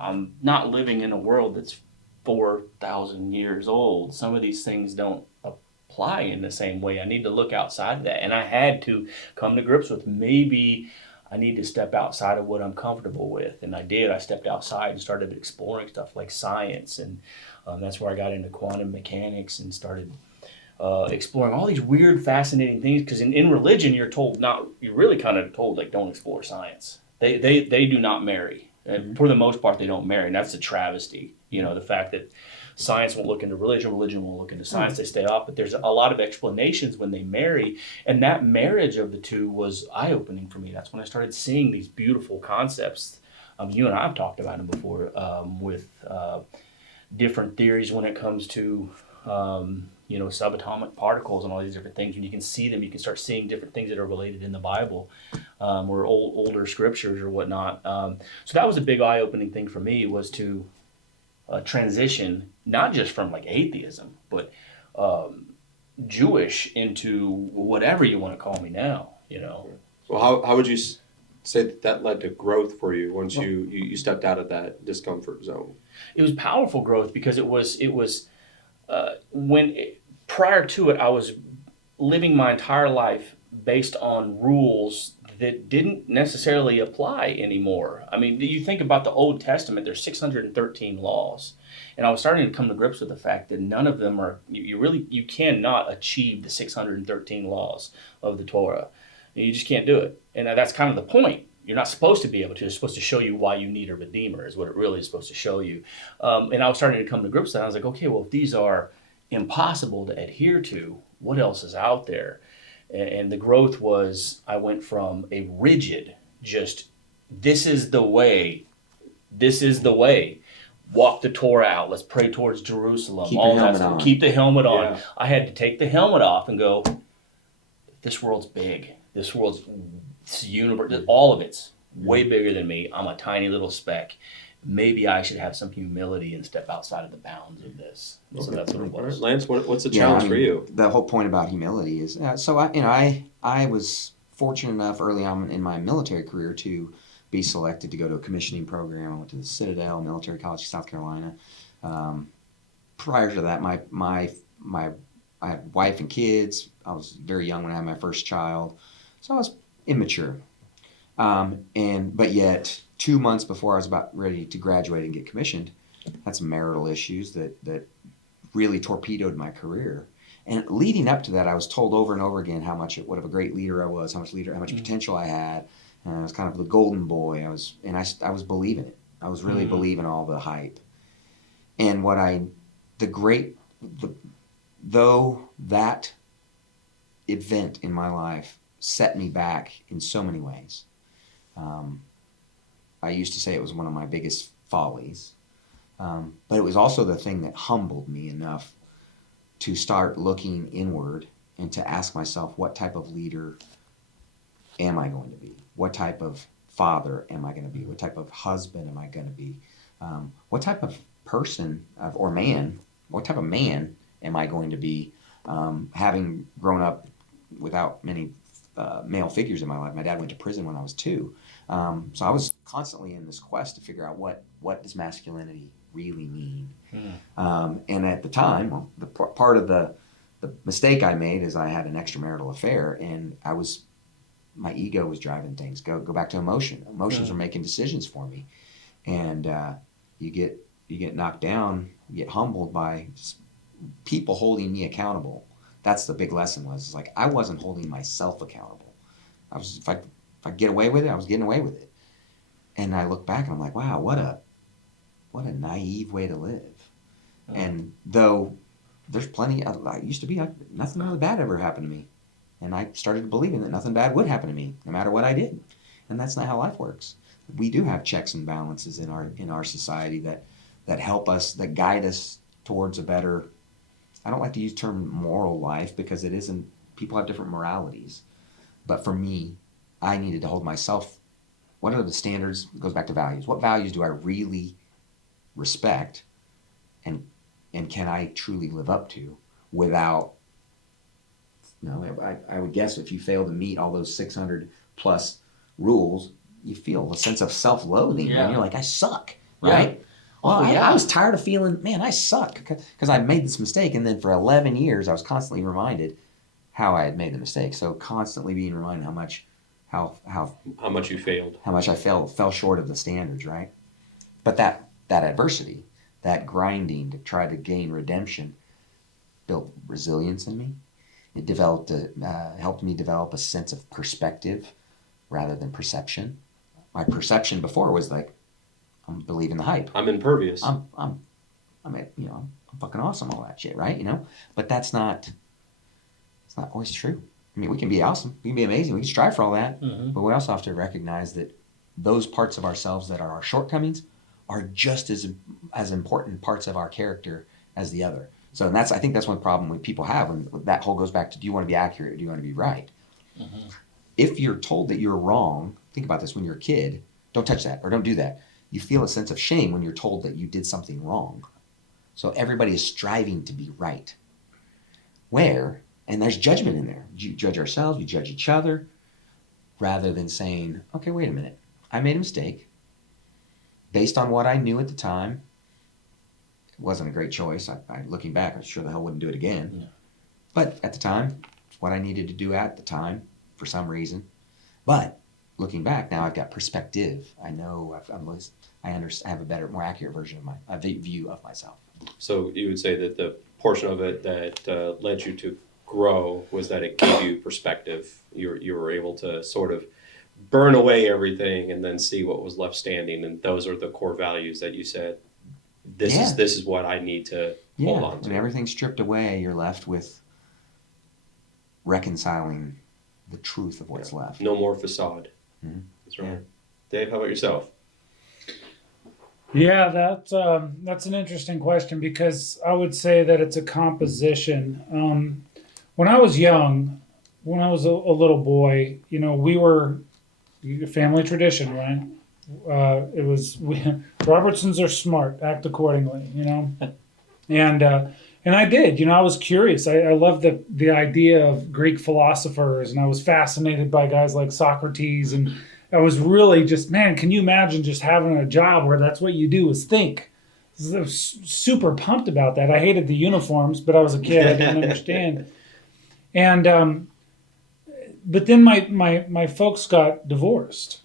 I'm not living in a world that's 4,000 years old. Some of these things don't apply in the same way. I need to look outside of that, and I had to come to grips with maybe I need to step outside of what I'm comfortable with. And I did. I stepped outside and started exploring stuff like science. And that's where I got into quantum mechanics and started exploring all these weird, fascinating things. Because in religion, you're really kind of told, like, don't explore science. They do not marry. And for the most part, they don't marry. And that's a travesty. You know, the fact that science won't look into religion, religion won't look into science, they stay off. But there's a lot of explanations when they marry. And that marriage of the two was eye-opening for me. That's when I started seeing these beautiful concepts. You and I have talked about them before with different theories when it comes to, subatomic particles and all these different things. When you can see them, you can start seeing different things that are related in the Bible or older scriptures or whatnot. So that was a big eye-opening thing for me, was to transition, not just from like atheism, but Jewish into whatever you want to call me now, you know. Well, how would you say that led to growth for you once you stepped out of that discomfort zone? It was powerful growth because it was prior to it, I was living my entire life based on rules that didn't necessarily apply anymore. I mean, you think about the Old Testament, there's 613 laws. And I was starting to come to grips with the fact that none of them are, you cannot achieve the 613 laws of the Torah. You just can't do it. And that's kind of the point. You're not supposed to be able to. It's supposed to show you why you need a redeemer, is what it really is supposed to show you. And I was starting to come to grips with that. I was like, okay, well, if these are impossible to adhere to, what else is out there? And the growth was, I went from a rigid, just, this is the way, walk the Torah out, let's pray towards Jerusalem, Keep all your that helmet stuff. on. Keep the helmet on. Yeah. I had to take the helmet off and go, this world's big. This world's universe, all of it's way bigger than me. I'm a tiny little speck. Maybe I should have some humility and step outside of the bounds of this. So that's what it was. Lance, what's the challenge for you? The whole point about humility is I was fortunate enough early on in my military career to be selected to go to a commissioning program. I went to the Citadel Military College, South Carolina. Prior to that, I had wife and kids. I was very young when I had my first child, so I was immature. But yet 2 months before I was about ready to graduate and get commissioned, had some marital issues that really torpedoed my career. And leading up to that, I was told over and over again what of a great leader I was, how much potential I had. And I was kind of the golden boy. I was believing it. I was really believing all the hype. And though that event in my life set me back in so many ways. I used to say it was one of my biggest follies, but it was also the thing that humbled me enough to start looking inward and to ask myself, what type of leader am I going to be? What type of father am I going to be? What type of husband am I going to be? What type of person or man, what type of man am I going to be? Having grown up without many male figures in my life. My dad went to prison when I was 2. So I was constantly in this quest to figure out what does masculinity really mean. And at the time, the part of the mistake I made is I had an extramarital affair, and my ego was driving things. Go back to emotion. Emotions are making decisions for me, and you get knocked down, you get humbled by people holding me accountable. That's the big lesson. Was like I wasn't holding myself accountable. If I get away with it, I was getting away with it. And I look back and I'm like, wow, what a naive way to live. And though there's plenty, I used to be, nothing really bad ever happened to me. And I started believing that nothing bad would happen to me, no matter what I did. And that's not how life works. We do have checks and balances in our society that help us, that guide us towards a better, I don't like to use the term moral life because it isn't, people have different moralities. But for me, I needed to hold myself, what are the standards? It goes back to values. What values do I really respect and can I truly live up to without, I would guess if you fail to meet all those 600 plus rules, you feel a sense of self-loathing. Yeah. And you're like, I suck, right? Yeah. Well, I was tired of feeling, man, I suck because I made this mistake. And then for 11 years, I was constantly reminded how I had made the mistake. So constantly being reminded how much How much you failed. how much I fell short of the standards, right? But that adversity, that grinding to try to gain redemption, built resilience in me. It helped me develop a sense of perspective rather than perception. My perception before was like, I'm believing the hype. I'm impervious. I'm fucking awesome, all that shit, right? You know, but it's not always true. I mean, we can be awesome, we can be amazing, we can strive for all that, but we also have to recognize that those parts of ourselves that are our shortcomings are just as important parts of our character as the other. So I think that's one problem when people have, when that whole goes back to, do you want to be accurate or do you want to be right? If you're told that you're wrong, think about this when you're a kid, don't touch that or don't do that. You feel a sense of shame when you're told that you did something wrong. So everybody is striving to be right. And there's judgment in there. You judge ourselves, we judge each other, rather than saying, okay, wait a minute, I made a mistake. Based on what I knew at the time, it wasn't a great choice. Looking back, I sure the hell wouldn't do it again. Yeah. But at the time, it's what I needed to do at the time for some reason. But looking back, now I've got perspective. I know I have a better, more accurate version of a view of myself. So you would say that the portion of it that led you to grow was that it gave you perspective. You were able to sort of burn away everything and then see what was left standing, and those are the core values that you said, this is what I need to hold on to. When everything's stripped away, you're left with reconciling the truth of what's left. No more facade. Mm-hmm. That's right. Dave, how about yourself? Yeah, that's an interesting question, because I would say that it's a composition. When I was young, when I was a little boy, you know, we were family tradition, right? Robertsons are smart, act accordingly, you know, and I did, you know, I was curious. I loved the idea of Greek philosophers, and I was fascinated by guys like Socrates, and I was really just, man, can you imagine just having a job where that's what you do is think? I was super pumped about that. I hated the uniforms, but I was a kid, I didn't understand. And but then my folks got divorced,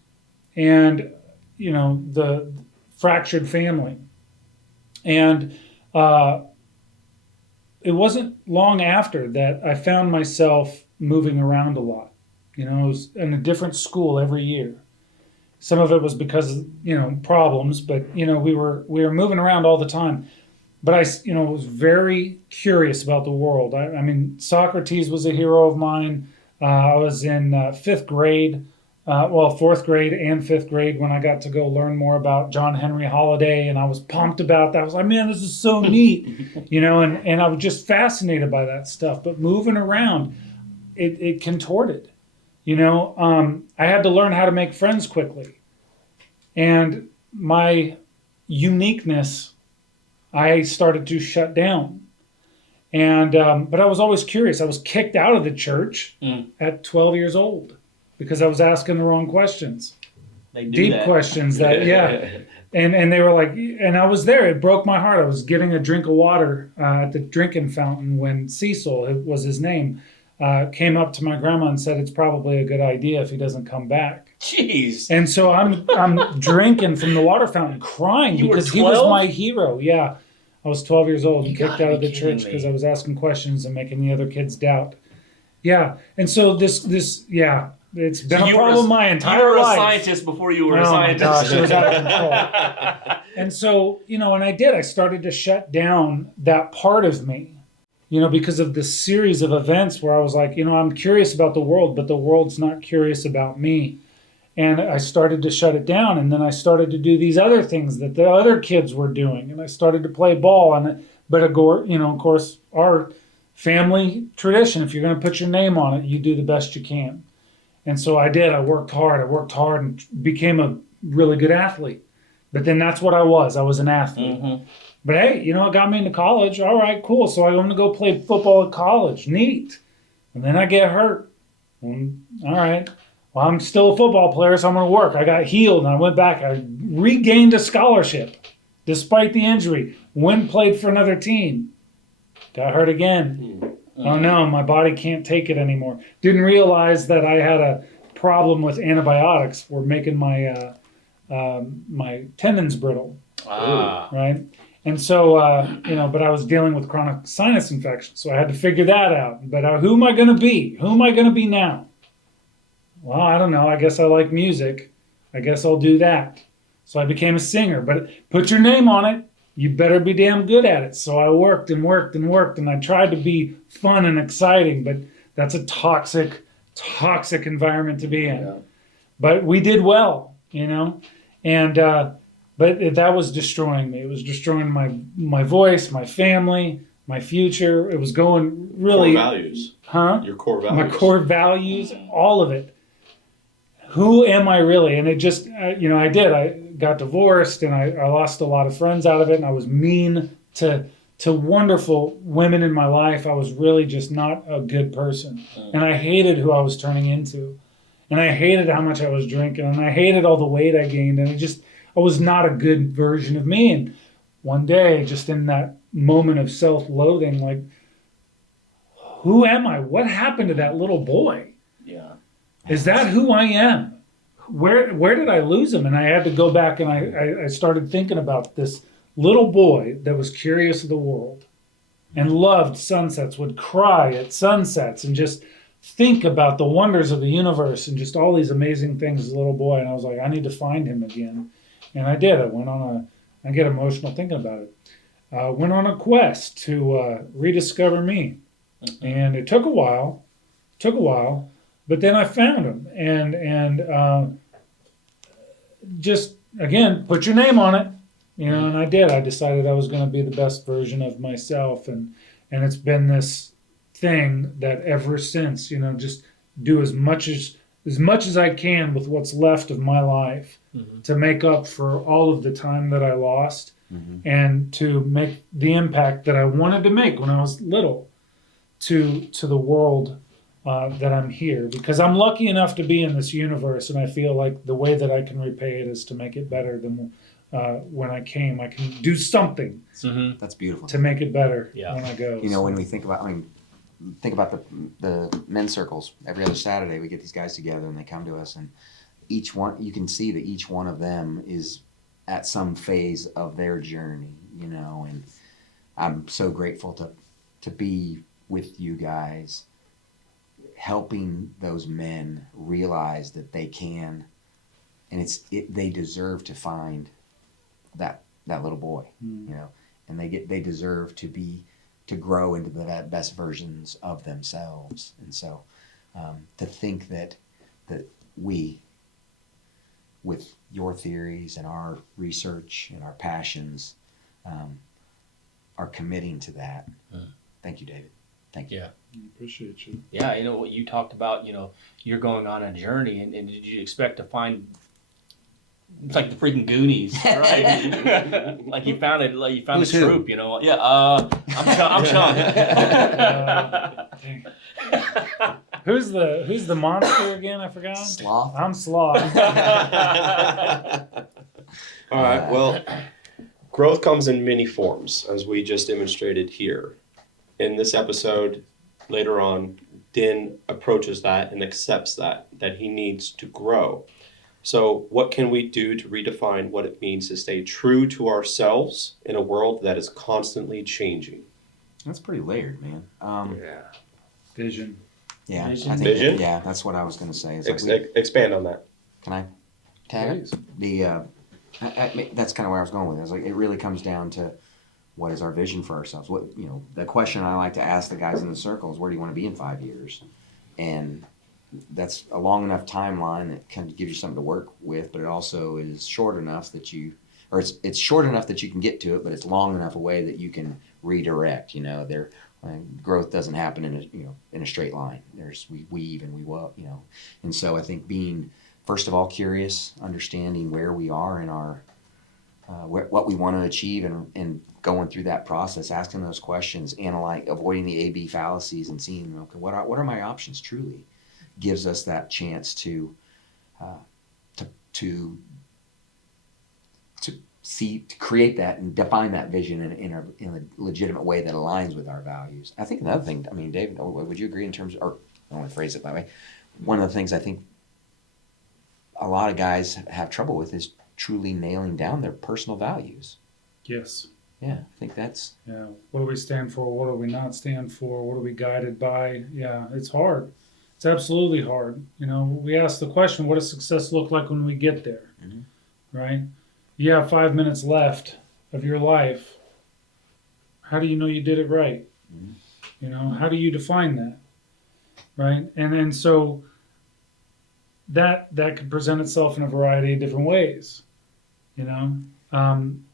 and you know, the fractured family, and it wasn't long after that I found myself moving around a lot. You know, I was in a different school every year. Some of it was because of, you know, problems, but you know, we were moving around all the time. But I, you know, was very curious about the world. I mean, Socrates was a hero of mine. I was in fourth grade and fifth grade when I got to go learn more about John Henry Holiday, and I was pumped about that. I was like, man, this is so neat, you know, and I was just fascinated by that stuff. But moving around, it contorted, you know. I had to learn how to make friends quickly, and my uniqueness, I started to shut down. And but I was always curious. I was kicked out of the church at 12 years old because I was asking the wrong questions. Deep questions that, And they were like, and I was there. It broke my heart. I was getting a drink of water at the drinking fountain when Cecil, it was his name, came up to my grandma and said, it's probably a good idea if he doesn't come back. Jeez. And so I'm drinking from the water fountain, crying because he was my hero. Yeah. I was 12 years old and kicked out of the church because I was asking questions and making the other kids doubt. Yeah. And so this it's been a problem my entire life. You were a scientist before you were a scientist. Oh my gosh, it was out of control. And so, you know, and I started to shut down that part of me, you know, because of this series of events where I was like, you know, I'm curious about the world, but the world's not curious about me. And I started to shut it down, and then I started to do these other things that the other kids were doing, and I started to play ball. But you know, of course, our family tradition, if you're going to put your name on it, you do the best you can. And so I did. I worked hard and became a really good athlete. But then that's what I was. I was an athlete. Mm-hmm. But hey, you know, it got me into college. All right, cool. So I'm going to go play football at college. Neat. And then I get hurt. All right. Well, I'm still a football player, so I'm going to work. I got healed, and I went back. I regained a scholarship despite the injury. Went and played for another team. Got hurt again. Oh, no, my body can't take it anymore. Didn't realize that I had a problem with antibiotics were making my my tendons brittle, right? And so, but I was dealing with chronic sinus infection, so I had to figure that out. But who am I going to be? Who am I going to be now? Well, I don't know. I guess I like music. I guess I'll do that. So I became a singer. But put your name on it. You better be damn good at it. So I worked and worked and worked, and I tried to be fun and exciting, but that's a toxic environment to be in. Yeah. But we did well, and but that was destroying me. It was destroying my voice, my family, my future. It was going really... Core values. Huh? Your core values. My core values, all of it. Who am I really? And it just, I did. I got divorced, and I lost a lot of friends out of it, and I was mean to wonderful women in my life. I was really just not a good person. And I hated who I was turning into. And I hated how much I was drinking, and I hated all the weight I gained, and I was not a good version of me. And one day, just in that moment of self-loathing, like, who am I? What happened to that little boy? Yeah. Is that who I am? Where did I lose him? And I had to go back, and I started thinking about this little boy that was curious of the world and loved sunsets, would cry at sunsets, and just think about the wonders of the universe and just all these amazing things as a little boy. And I was like, I need to find him again. And I did. I get emotional thinking about it. Went on a quest to rediscover me. And it took a while, but then I found him. And just, again, put your name on it. And I did. I decided I was going to be the best version of myself. And it's been this thing that ever since, just do as much as I can with what's left of my life to make up for all of the time that I lost and to make the impact that I wanted to make when I was little to the world that I'm here, because I'm lucky enough to be in this universe, and I feel like the way that I can repay it is to make it better than when I came. I can do something That's beautiful to make it better when I go. When we think about, the men's circles. Every other Saturday, we get these guys together, and they come to us, and each one, you can see that each one of them is at some phase of their journey, and I'm so grateful to be with you guys, helping those men realize that they can, and they deserve to find that little boy, and they deserve to grow into the best versions of themselves. And so to think that we, with your theories and our research and our passions, are committing to that. Thank you, David. Thank you. Yeah. Appreciate you. Yeah, what you talked about, you're going on a journey, and did you expect to find... It's like the freaking Goonies, right? like you found it. Like you found Who's the troop, Yeah. I'm Sean. Who's the monster again? I forgot. Sloth. I'm Sloth. All right. Well, growth comes in many forms, as we just demonstrated here. In this episode, later on, Din approaches that and accepts that he needs to grow. So what can we do to redefine what it means to stay true to ourselves in a world that is constantly changing? That's pretty layered, man. Vision. Yeah, Vision? I think Vision? Yeah, that's what I was going to say. Expand on that. Can I tag it? That's kind of where I was going with it. I was like, it really comes down to what is our vision for ourselves. What the question I like to ask the guys in the circle is, where do you want to be in 5 years? And that's a long enough timeline that kind of gives you something to work with, but it also is short enough that it's short enough that you can get to it, but it's long enough away that you can redirect. Growth doesn't happen in a straight line. We weave and we and so I think being, first of all, curious, understanding where we are in our what we want to achieve, and going through that process, asking those questions, avoiding the A/B fallacies, and seeing, okay, what are my options truly, gives us that chance to create that and define that vision in a legitimate way that aligns with our values. I think another thing, David, would you agree in terms of, or I don't want to phrase it that way, one of the things I think a lot of guys have trouble with is truly nailing down their personal values. Yes. Yeah, I think that's Yeah. What do we stand for? What do we not stand for? What are we guided by? Yeah, it's hard. It's absolutely hard. You know, we ask the question, what does success look like when we get there? Mhm. Right? You have 5 minutes left of your life. How do you know you did it right? Mhm. You know, how do you define that? Right? And so that could present itself in a variety of different ways. You know,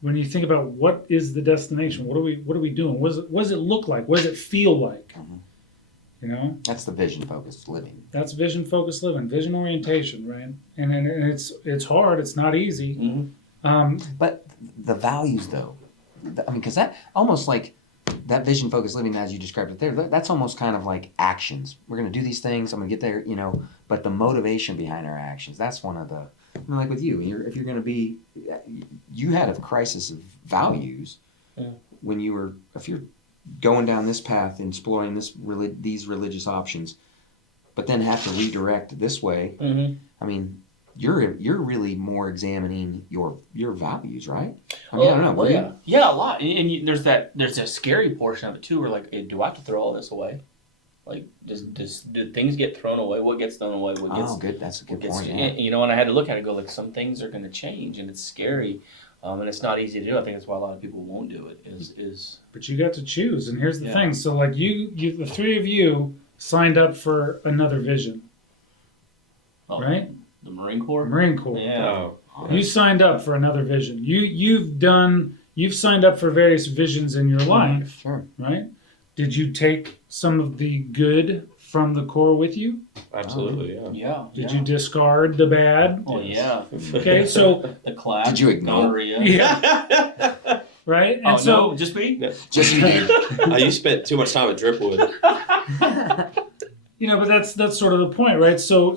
when you think about what is the destination, what are we doing? What does it look like? What does it feel like? Mhm. You know, that's the vision focused living. that's vision focused living, vision orientation, right? And it's hard. It's not easy. Mm-hmm. But the values, though, I mean, because that almost like that vision focused living, as you described it there, that's almost kind of like actions. We're going to do these things. I'm going to get there, you know. But the motivation behind our actions, that's one of the, you know, like with you, if you're going to be, you had a crisis of values when you were, if you're going down this path, exploring these religious options, but then have to redirect this way. Mm-hmm. I mean, you're really more examining your values, right? I mean, I don't know. Well, yeah, a lot. And there's a scary portion of it too, where like, do I have to throw all this away? Like, do things get thrown away? What gets thrown away? What gets, good. That's a good gets, point. Yeah. you know, and I had to look at it and go, like, some things are going to change, and it's scary, and it's not easy to do. I think that's why a lot of people won't do it. Is But you got to choose, and here's the Yeah. thing. So like you, the three of you signed up for another vision, right? the Marine Corps? Marine Corps. Yeah. You signed up for another vision. You've signed up for various visions in your life, Sure. right? Did you take some of the good from the Corps with you? Absolutely, yeah. Yeah. Did you discard the bad? Oh yeah. Okay, so The class. Did you ignore? Gonorrhea. yeah, right. And Oh so no, just me. Just you did. You spent too much time at Dripwood. you know, but that's sort of the point, right? So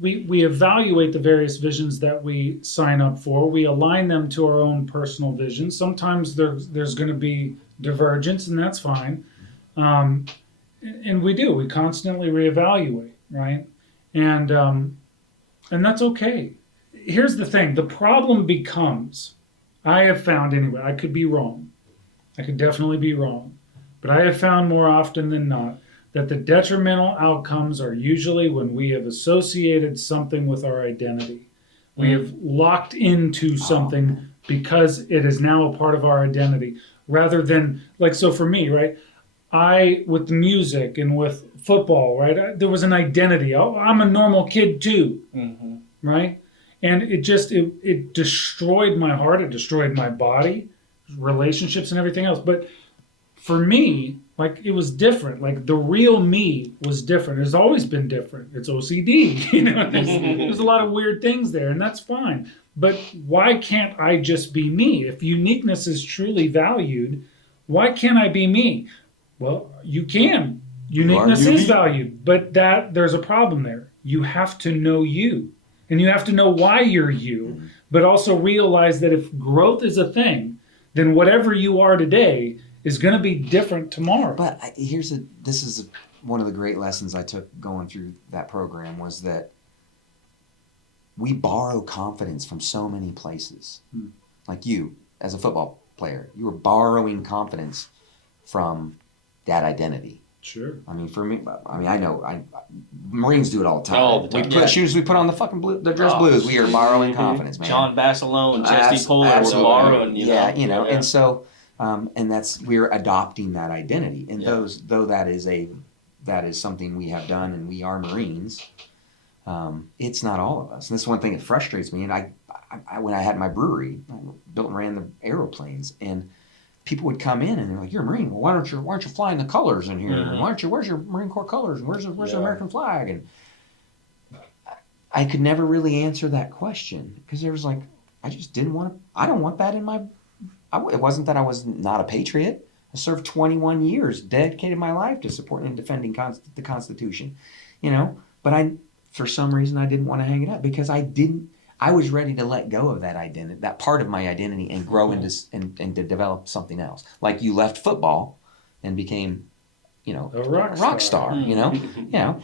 we evaluate the various visions that we sign up for. We align them to our own personal vision. Sometimes there's going to be divergence, and that's fine. And we constantly reevaluate, right? And that's okay. Here's the thing: the problem becomes, I have found anyway. I could be wrong. I could definitely be wrong, but I have found more often than not that the detrimental outcomes are usually when we have associated something with our identity. We have locked into something because it is now a part of our identity, rather than, like, so for me, right? With the music and with football, right? There was an identity. Oh, I'm a normal kid too, Mm-hmm. right? And it destroyed my heart. It destroyed my body, relationships, and everything else. But for me, like, it was different. Like, the real me was different. It's always been different. It's OCD. You know, there's a lot of weird things there, and that's fine. But why can't I just be me? If uniqueness is truly valued, why can't I be me? Well, you can. Uniqueness is valued, but there's a problem there. You have to know you, and you have to know why you're you, but also realize that if growth is a thing, then whatever you are today is going to be different tomorrow. But this is one of the great lessons I took going through that program, was that we borrow confidence from so many places. Like you, as a football player, you were borrowing confidence from that identity. Sure. I mean, for me, I know Marines do it all the time. All the time. We put shoes, we put on the fucking the dress blues. We are borrowing confidence, man. John Basilone, Jesse Pollard were borrowing. You know, and so, and we're adopting that identity, and that is something we have done, and we are Marines. It's not all of us, and this is one thing that frustrates me. And I when I had my brewery, I built and ran the aeroplanes, and people would come in and they're like, "You're a Marine. Well, why aren't you flying the colors in here? Mm-hmm. Where's your Marine Corps colors? And where's the American flag?" And I could never really answer that question, because there was like, I just didn't want to. I don't want that in my. It wasn't that I was not a patriot. I served 21 years, dedicated my life to supporting and defending the Constitution, you know. But for some reason, I didn't want to hang it up, because I was ready to let go of that identity, that part of my identity, and grow into and to develop something else. Like you left football and became, you know, A rock star. you know. You know,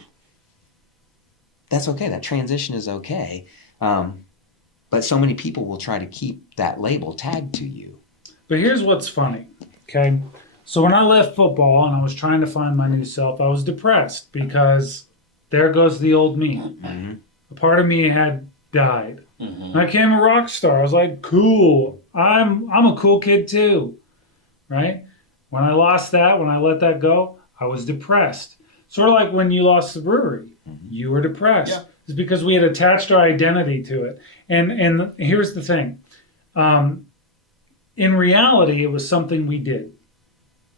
that's okay. That transition is okay. But so many people will try to keep that label tagged to you. But here's what's funny, okay? So when I left football and I was trying to find my new self, I was depressed because there goes the old me. Mm-hmm. A part of me had died. Mm-hmm. And I became a rock star. I was like, cool. I'm a cool kid too, right? When I lost that, when I let that go, I was depressed. Sort of like when you lost the brewery, you were depressed. Yeah. It's because we had attached our identity to it. And here's the thing. In reality, it was something we did.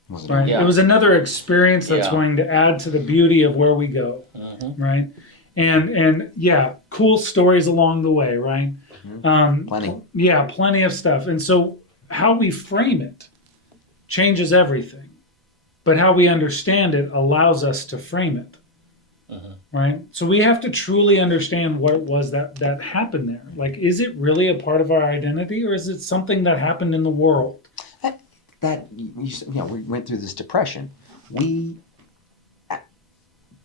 Was it? Right? Yeah. It was another experience that's Yeah. going to add to the beauty of where we go. Mm-hmm. Right? And yeah, cool stories along the way, right? Plenty. Yeah, plenty of stuff. And so how we frame it changes everything. But how we understand it allows us to frame it. Right? So we have to truly understand what it was that happened there. Like, is it really a part of our identity, or is it something that happened in the world? We went through this depression.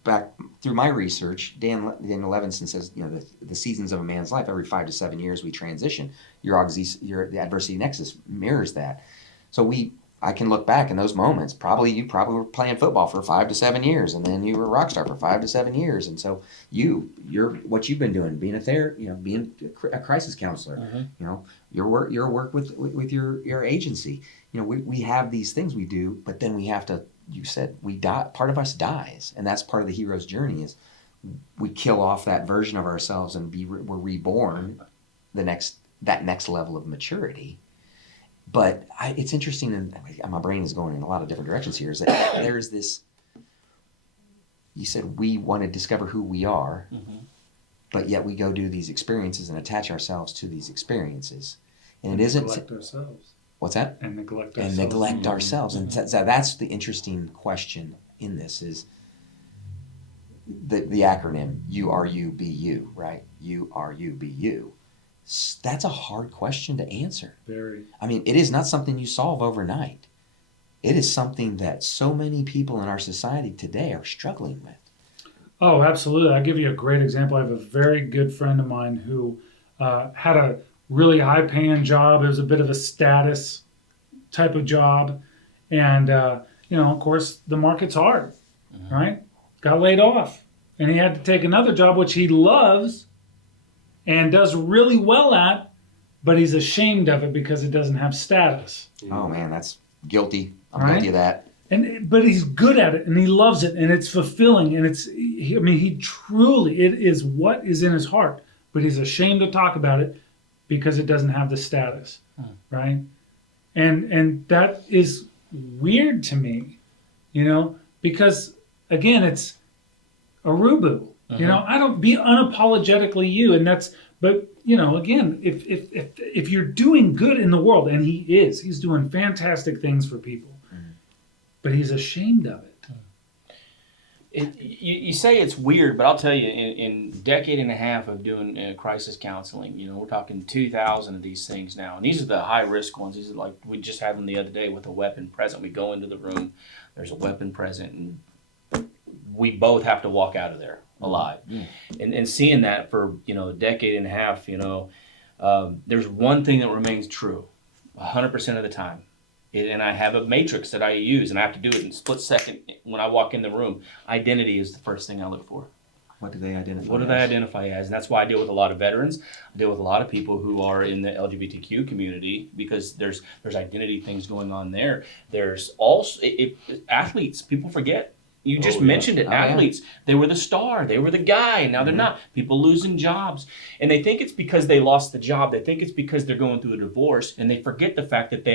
Back through my research, Dan Levinson says, the seasons of a man's life, every 5 to 7 years we transition. The adversity nexus mirrors that. So I can look back in those moments. You probably were playing football for 5 to 7 years, and then you were a rock star for 5 to 7 years. And so you're what you've been doing, being being a crisis counselor, your work with your agency. We have these things we do, but then we have to. You said we die. Part of us dies, and that's part of the hero's journey. Is we kill off that version of ourselves and we're reborn, that next level of maturity. But it's interesting, and my brain is going in a lot of different directions here, is that there's this, you said we want to discover who we are, but yet we go do these experiences and attach ourselves to these experiences. And it isn't... Neglect ourselves. What's that? And neglect And ourselves. neglect ourselves. And so that's the interesting question in this is the acronym, you are you, be you, right? You are you, be you. That's a hard question to answer. Very. I mean, it is not something you solve overnight. It is something that so many people in our society today are struggling with. Oh, absolutely. I'll give you a great example. I have a very good friend of mine who had a really high-paying job. It was a bit of a status type of job. And, of course, the market's hard, right? Got laid off. And he had to take another job, which he loves and does really well at, but he's ashamed of it because it doesn't have status. Oh man, that's guilty. I'm Right? guilty of that. But he's good at it and he loves it and it's fulfilling and it is what is in his heart, but he's ashamed to talk about it because it doesn't have the status, right? And that is weird to me, because again, it's Arubu. I don't be unapologetically you, and but again, if you're doing good in the world, and he's doing fantastic things for people, but he's ashamed of it. You say it's weird, but I'll tell you, in decade and a half of doing crisis counseling, we're talking 2,000 of these things now, and these are the high risk ones. These are like we just had them the other day with a weapon present. We go into the room, there's a weapon present, and we both have to walk out of there alive. And seeing that for a decade and a half, there's one thing that remains true 100% of the time. And I have a matrix that I use, and I have to do it in a split second when I walk in the room. Identity is the first thing I look for. What do they identify What do they identify as? And that's why I deal with a lot of veterans. I deal with a lot of people who are in the LGBTQ community because there's identity things going on there. There's also athletes. People forget. You just mentioned it. Athletes, they were the star. They were the guy. And now they're not. People losing jobs. And they think it's because they lost the job. They think it's because they're going through a divorce. And they forget the fact that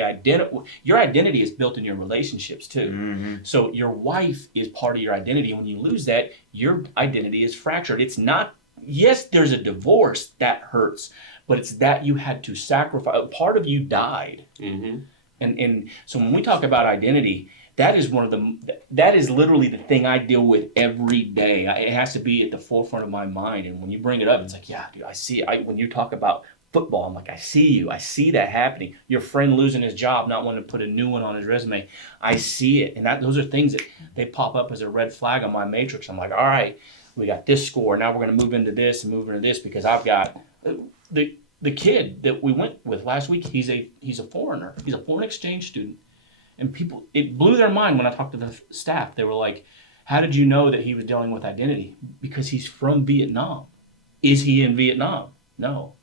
your identity is built in your relationships too. So your wife is part of your identity. When you lose that, your identity is fractured. It's not, yes, there's a divorce. That hurts. But it's that you had to sacrifice. Part of you died. And so when we talk about identity, that is literally the thing I deal with every day. It has to be at the forefront of my mind. And when you bring it up, it's like, yeah, dude, I see it. When you talk about football, I'm like, I see you. I see that happening. Your friend losing his job, not wanting to put a new one on his resume. I see it. And those are things that they pop up as a red flag on my matrix. I'm like, all right, we got this score. Now we're going to move into this and move into this because I've got The kid that we went with last week, he's a foreigner. He's a foreign exchange student, and it blew their mind when I talked to the staff. They were like, "How did you know that he was dealing with identity?" Because he's from Vietnam. Is he in Vietnam? No.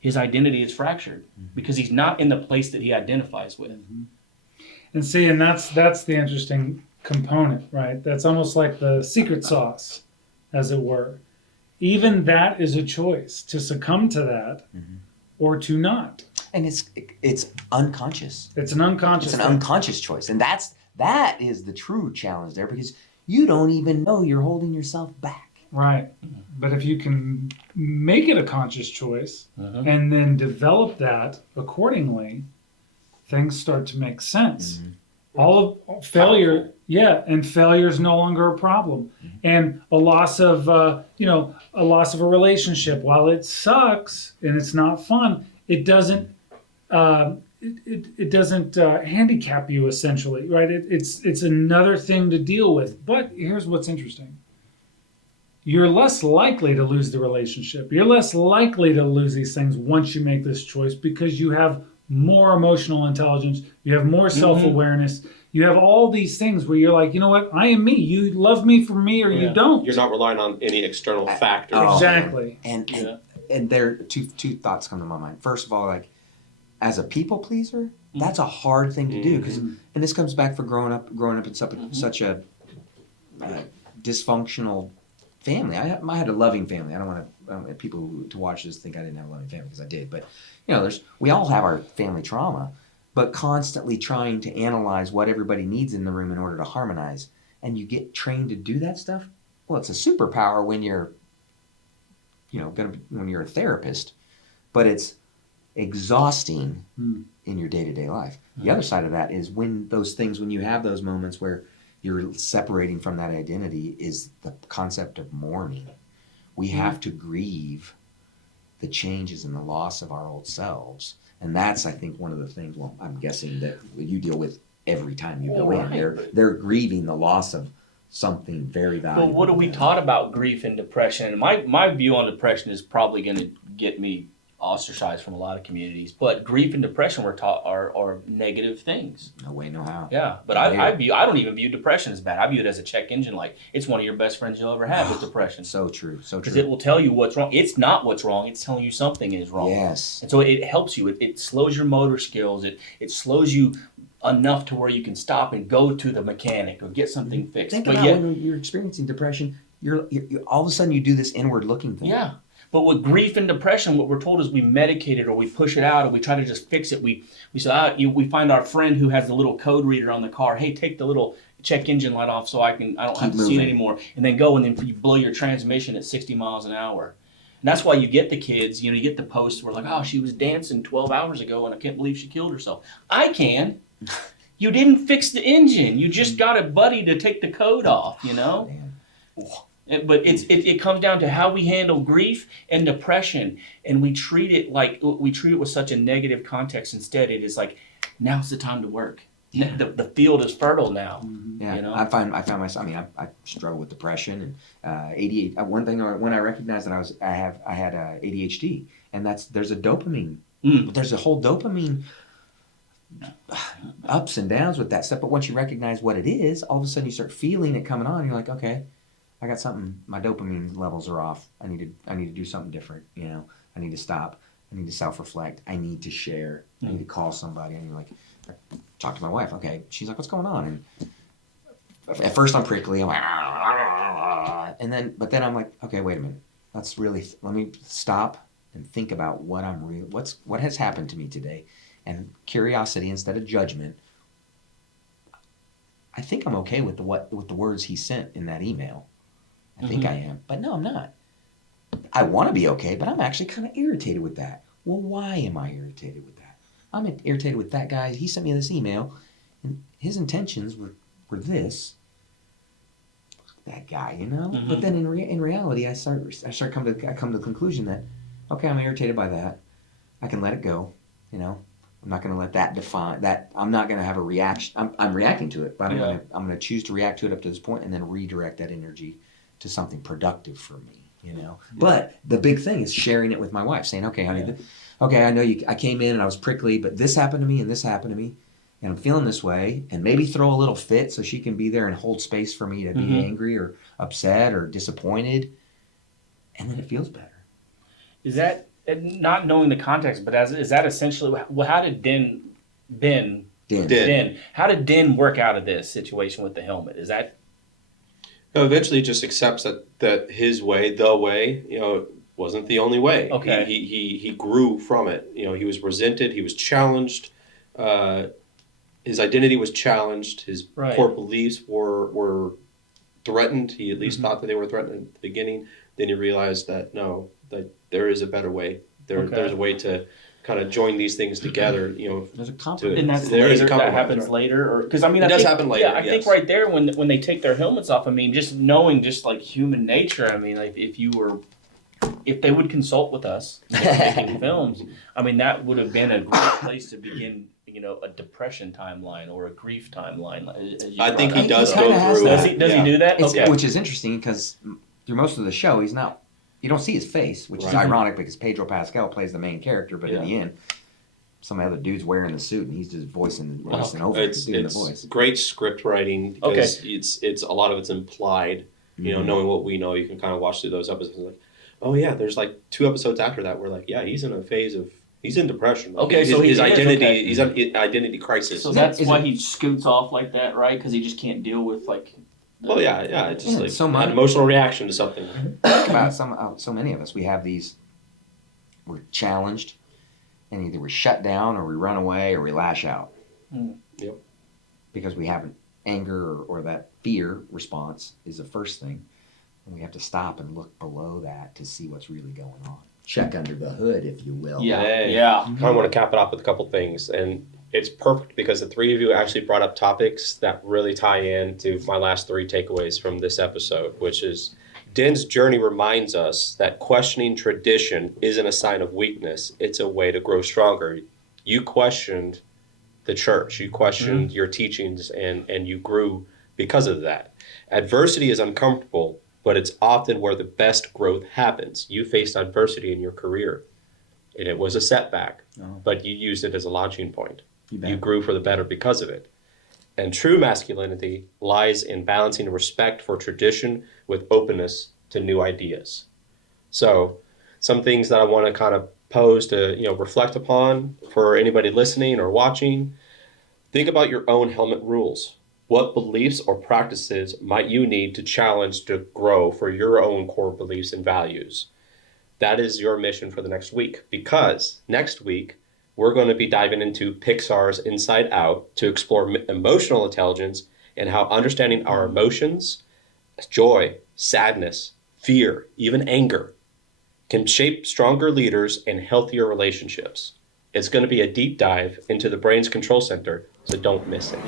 His identity is fractured because he's not in the place that he identifies with. And see, and that's the interesting component, right? That's almost like the secret sauce, as it were. Even that is a choice, to succumb to that or to not. And it's unconscious. It's an unconscious It's an thing. unconscious choice, and that is the true challenge there, because you don't even know you're holding yourself back. Right. But if you can make it a conscious choice and then develop that accordingly, things start to make sense. All of failure, and failure is no longer a problem. And a loss of, a loss of a relationship, while it sucks and it's not fun, it doesn't, it doesn't handicap you, essentially, right? It's another thing to deal with. But here's what's interesting. You're less likely to lose the relationship. You're less likely to lose these things once you make this choice, because you have more emotional intelligence. You have more self-awareness. You have all these things where you're like, you know what? I am me. You love me for me, or you don't. You're not relying on any external factors. Exactly. And there two thoughts come to my mind. First of all, like, as a people pleaser, that's a hard thing to do, because, and this comes back for growing up in such a dysfunctional family. I had a loving family. I don't want people to watch this think I didn't have a loving family, because I did. But we all have our family trauma, but constantly trying to analyze what everybody needs in the room in order to harmonize, and you get trained to do that stuff. Well, it's a superpower when you're, when you're a therapist, but it's exhausting in your day-to-day life. The other side of that is when you have those moments where you're separating from that identity, is the concept of mourning. We have to grieve the changes and the loss of our old selves. And that's, I think, one of the things, well, I'm guessing that you deal with every time you go in. They're grieving the loss of something very valuable. But what are we taught about grief and depression? And my view on depression is probably going to get me ostracized from a lot of communities. But grief and depression we're taught are negative things. No way, no how. Yeah, but I don't even view depression as bad. I view it as a check engine light. It's one of your best friends you'll ever have with depression. So true, so true. Because it will tell you what's wrong. It's not what's wrong. It's telling you something is wrong. Yes. And so it helps you. It slows your motor skills. It slows you enough to where you can stop and go to the mechanic or get something fixed. Think about when you're experiencing depression, you're all of a sudden you do this inward looking thing. Yeah. But with grief and depression, what we're told is we medicate it, or we push it out, or we try to just fix it. We say, we find our friend who has the little code reader on the car. Hey, take the little check engine light off so I don't have to see it anymore. And then go, and then you blow your transmission at 60 miles an hour. And that's why you get the kids, you get the posts where like, oh, she was dancing 12 hours ago and I can't believe she killed herself. I can. You didn't fix the engine. You just got a buddy to take the code off, Man. But it comes down to how we handle grief and depression, and we treat it with such a negative context. Instead, it is like, now's the time to work. Yeah. The field is fertile now. Yeah, I found myself. I struggle with depression and ADHD. One thing when I recognized that I had ADHD, and there's a dopamine. There's a whole dopamine ups and downs with that stuff. But once you recognize what it is, all of a sudden you start feeling it coming on. And you're like, okay, I got something. My dopamine levels are off. I need to do something different. I need to stop. I need to self-reflect. I need to share. I need to call somebody. And you're like, talk to my wife. Okay, she's like, what's going on? And at first I'm prickly. I'm like, but then I'm like, okay, wait a minute. Let me stop and think about what has happened to me today, and curiosity instead of judgment. I think I'm okay with the words he sent in that email. I think I am, but no, I'm not. I want to be okay, but I'm actually kind of irritated with that. Well, why am I irritated with that? I'm irritated with that guy. He sent me this email, and his intentions were this. That guy, But then in reality, I come to the conclusion that, okay, I'm irritated by that. I can let it go. I'm not going to let that define that. I'm not going to have a reaction. I'm reacting to it, but I'm going to choose to react to it up to this point, and then redirect that energy to something productive for me. you know. But the big thing is sharing it with my wife, saying, okay, honey, okay, I know I came in and I was prickly, but this happened to me and this happened to me, and I'm feeling this way, and maybe throw a little fit so she can be there and hold space for me to be angry or upset or disappointed, and then it feels better. Is that, and not knowing the context, but is that essentially, well, how did Din, how did Din work out of this situation with the helmet? Is that? No, eventually, he just accepts that his way, the way, wasn't the only way. Okay. He grew from it. He was resented. He was challenged. His identity was challenged. His core beliefs were threatened. He at least thought that they were threatened at the beginning. Then he realized that no, that there is a better way. There's a way to kind of join these things together. There's a compromise. And that's there is a later, compromise, that happens later, or because I mean, it does happen later. Yeah, I think right there when they take their helmets off. I mean, just knowing just like human nature. I mean, like if they would consult with us making films, I mean, that would have been a great place to begin. A depression timeline or a grief timeline. I think he does go through. Does he do that? Okay. Which is interesting because through most of the show, he's not. You don't see his face, which is ironic because Pedro Pascal plays the main character, but in the end, some other dude's wearing the suit and he's just voicing over doing the voice. Great script writing because it's a lot of it's implied. Knowing what we know, you can kind of watch through those episodes like, oh yeah, there's like 2 episodes after that where like, yeah, he's in a phase of. He's in depression. Okay, so his identity, he's an identity crisis. So that's why he scoots off like that, right? Because he just can't deal with like. Well, yeah, it's just like so an emotional reaction to something. Think about so many of us. We have these. We're challenged, and either we shut down, or we run away, or we lash out. Yep. Because we have an anger or that fear response is the first thing, and we have to stop and look below that to see what's really going on. Check under the hood, if you will. Yeah. I kind of want to cap it off with a couple things, and it's perfect because the 3 of you actually brought up topics that really tie into my last 3 takeaways from this episode, which is Din's journey reminds us that questioning tradition isn't a sign of weakness. It's a way to grow stronger. You questioned the church. You questioned your teachings, and you grew because of that. Adversity is uncomfortable, but it's often where the best growth happens. You faced adversity in your career, and it was a setback, but you used it as a launching point. You grew for the better because of it. And true masculinity lies in balancing respect for tradition with openness to new ideas. So some things that I want to kind of pose to reflect upon for anybody listening or watching. Think about your own helmet rules. What beliefs or practices might you need to challenge to grow for your own core beliefs and values? That is your mission for the next week, because next week we're going to be diving into Pixar's Inside Out to explore emotional intelligence and how understanding our emotions, joy, sadness, fear, even anger, can shape stronger leaders and healthier relationships. It's going to be a deep dive into the brain's control center, so don't miss it.